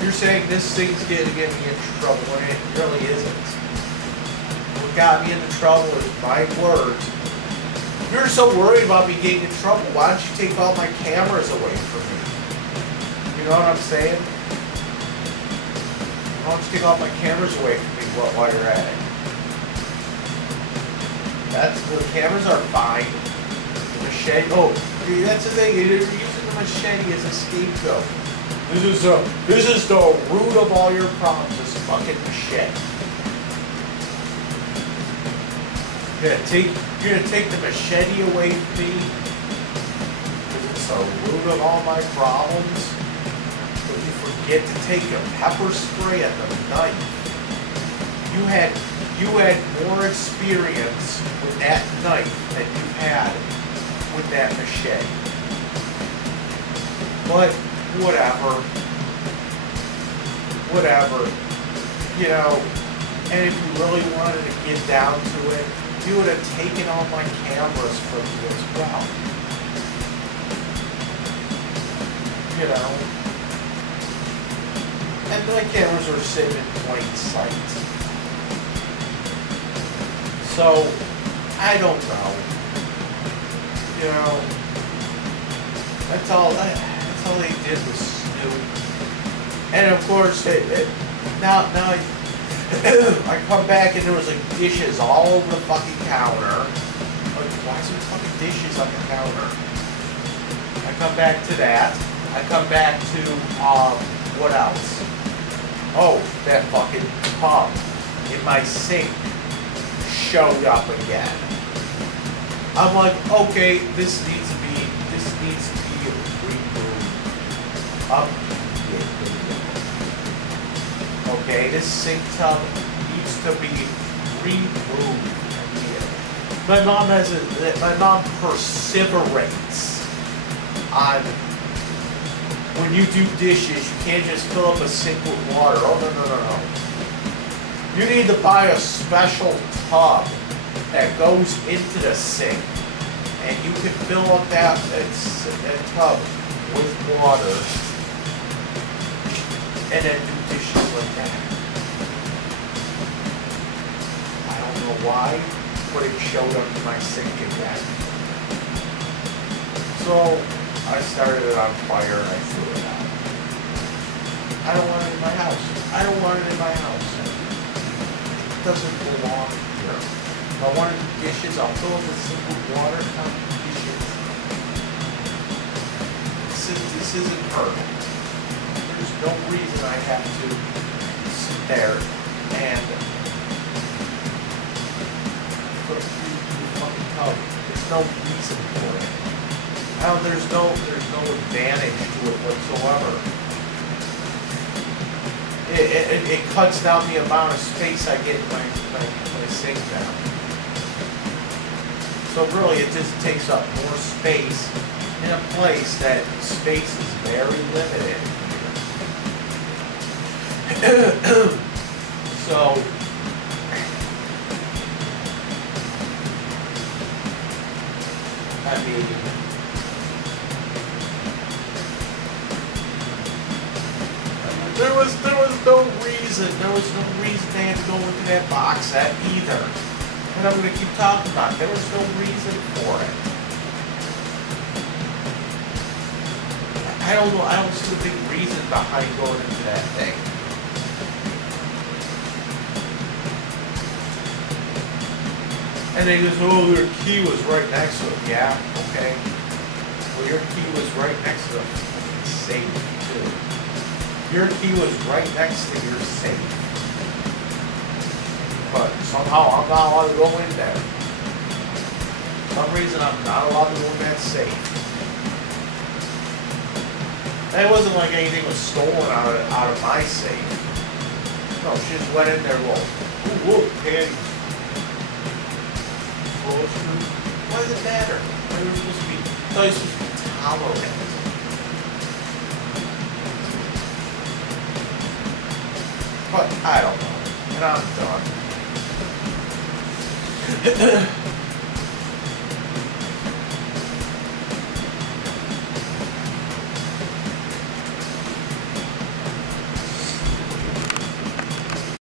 You're saying this thing's going to get me in trouble when it really isn't. What got me into trouble is my words. If you're so worried about me getting in trouble, why don't you take all my cameras away from me? You know what I'm saying? Why don't you take all my cameras away from me while you're at it? The cameras are fine. The machete, that's the thing. You're using the machete as a scapegoat. This is the root of all your problems. This fucking machete. You're gonna take the machete away from me because it's the root of all my problems. But you forget to take your pepper spray and the knife. You had more experience with that knife than you've had with that machete. But whatever, you know. And if you really wanted to get down to it, you would have taken all my cameras from me as well. You know. And my cameras are sitting in plain sight. So, I don't know. You know, that's all they did was snoop. And of course, now I come back and there was like dishes all over the fucking counter. Like, why is there fucking dishes on the counter? I come back to that. I come back to, what else? Oh, that fucking tub in my sink showed up again. I'm like, okay, this needs to be removed. Okay, this sink tub needs to be removed. My mom perseverates on when you do dishes, you can't just fill up a sink with water. Oh, no. You need to buy a special tub that goes into the sink, and you can fill up that tub with water, and then do dishes like that. I don't know why, but it showed up in my sink again. So I started it on fire and I threw it out. I don't want it in my house. I don't want it in my house. It doesn't belong here. If I wanted dishes, I'll fill up with simple water and I'll do dishes. This isn't her. There's no reason I have to sit there and put a fucking tub. There's no reason for it. There's no advantage to it whatsoever. it cuts down the amount of space I get when I sink down. So really, it just takes up more space in a place that space is very limited. So, I mean, there was no reason they had to go into that box set either. And I'm gonna keep talking about it. There was no reason for it. I don't know. I don't see a big reason behind going into that thing. And they goes, oh, your key was right next to it. Yeah, okay. Well, your key was right next to the safe, too. Your key was right next to your safe. But somehow I'm not allowed to go in there. For some reason I'm not allowed to go in that safe. And it wasn't like anything was stolen out of my safe. No, she just went in there, well, ooh, whoa, panties. Why does it matter? I thought you were supposed to be tolerant. But I don't know. And I'm done.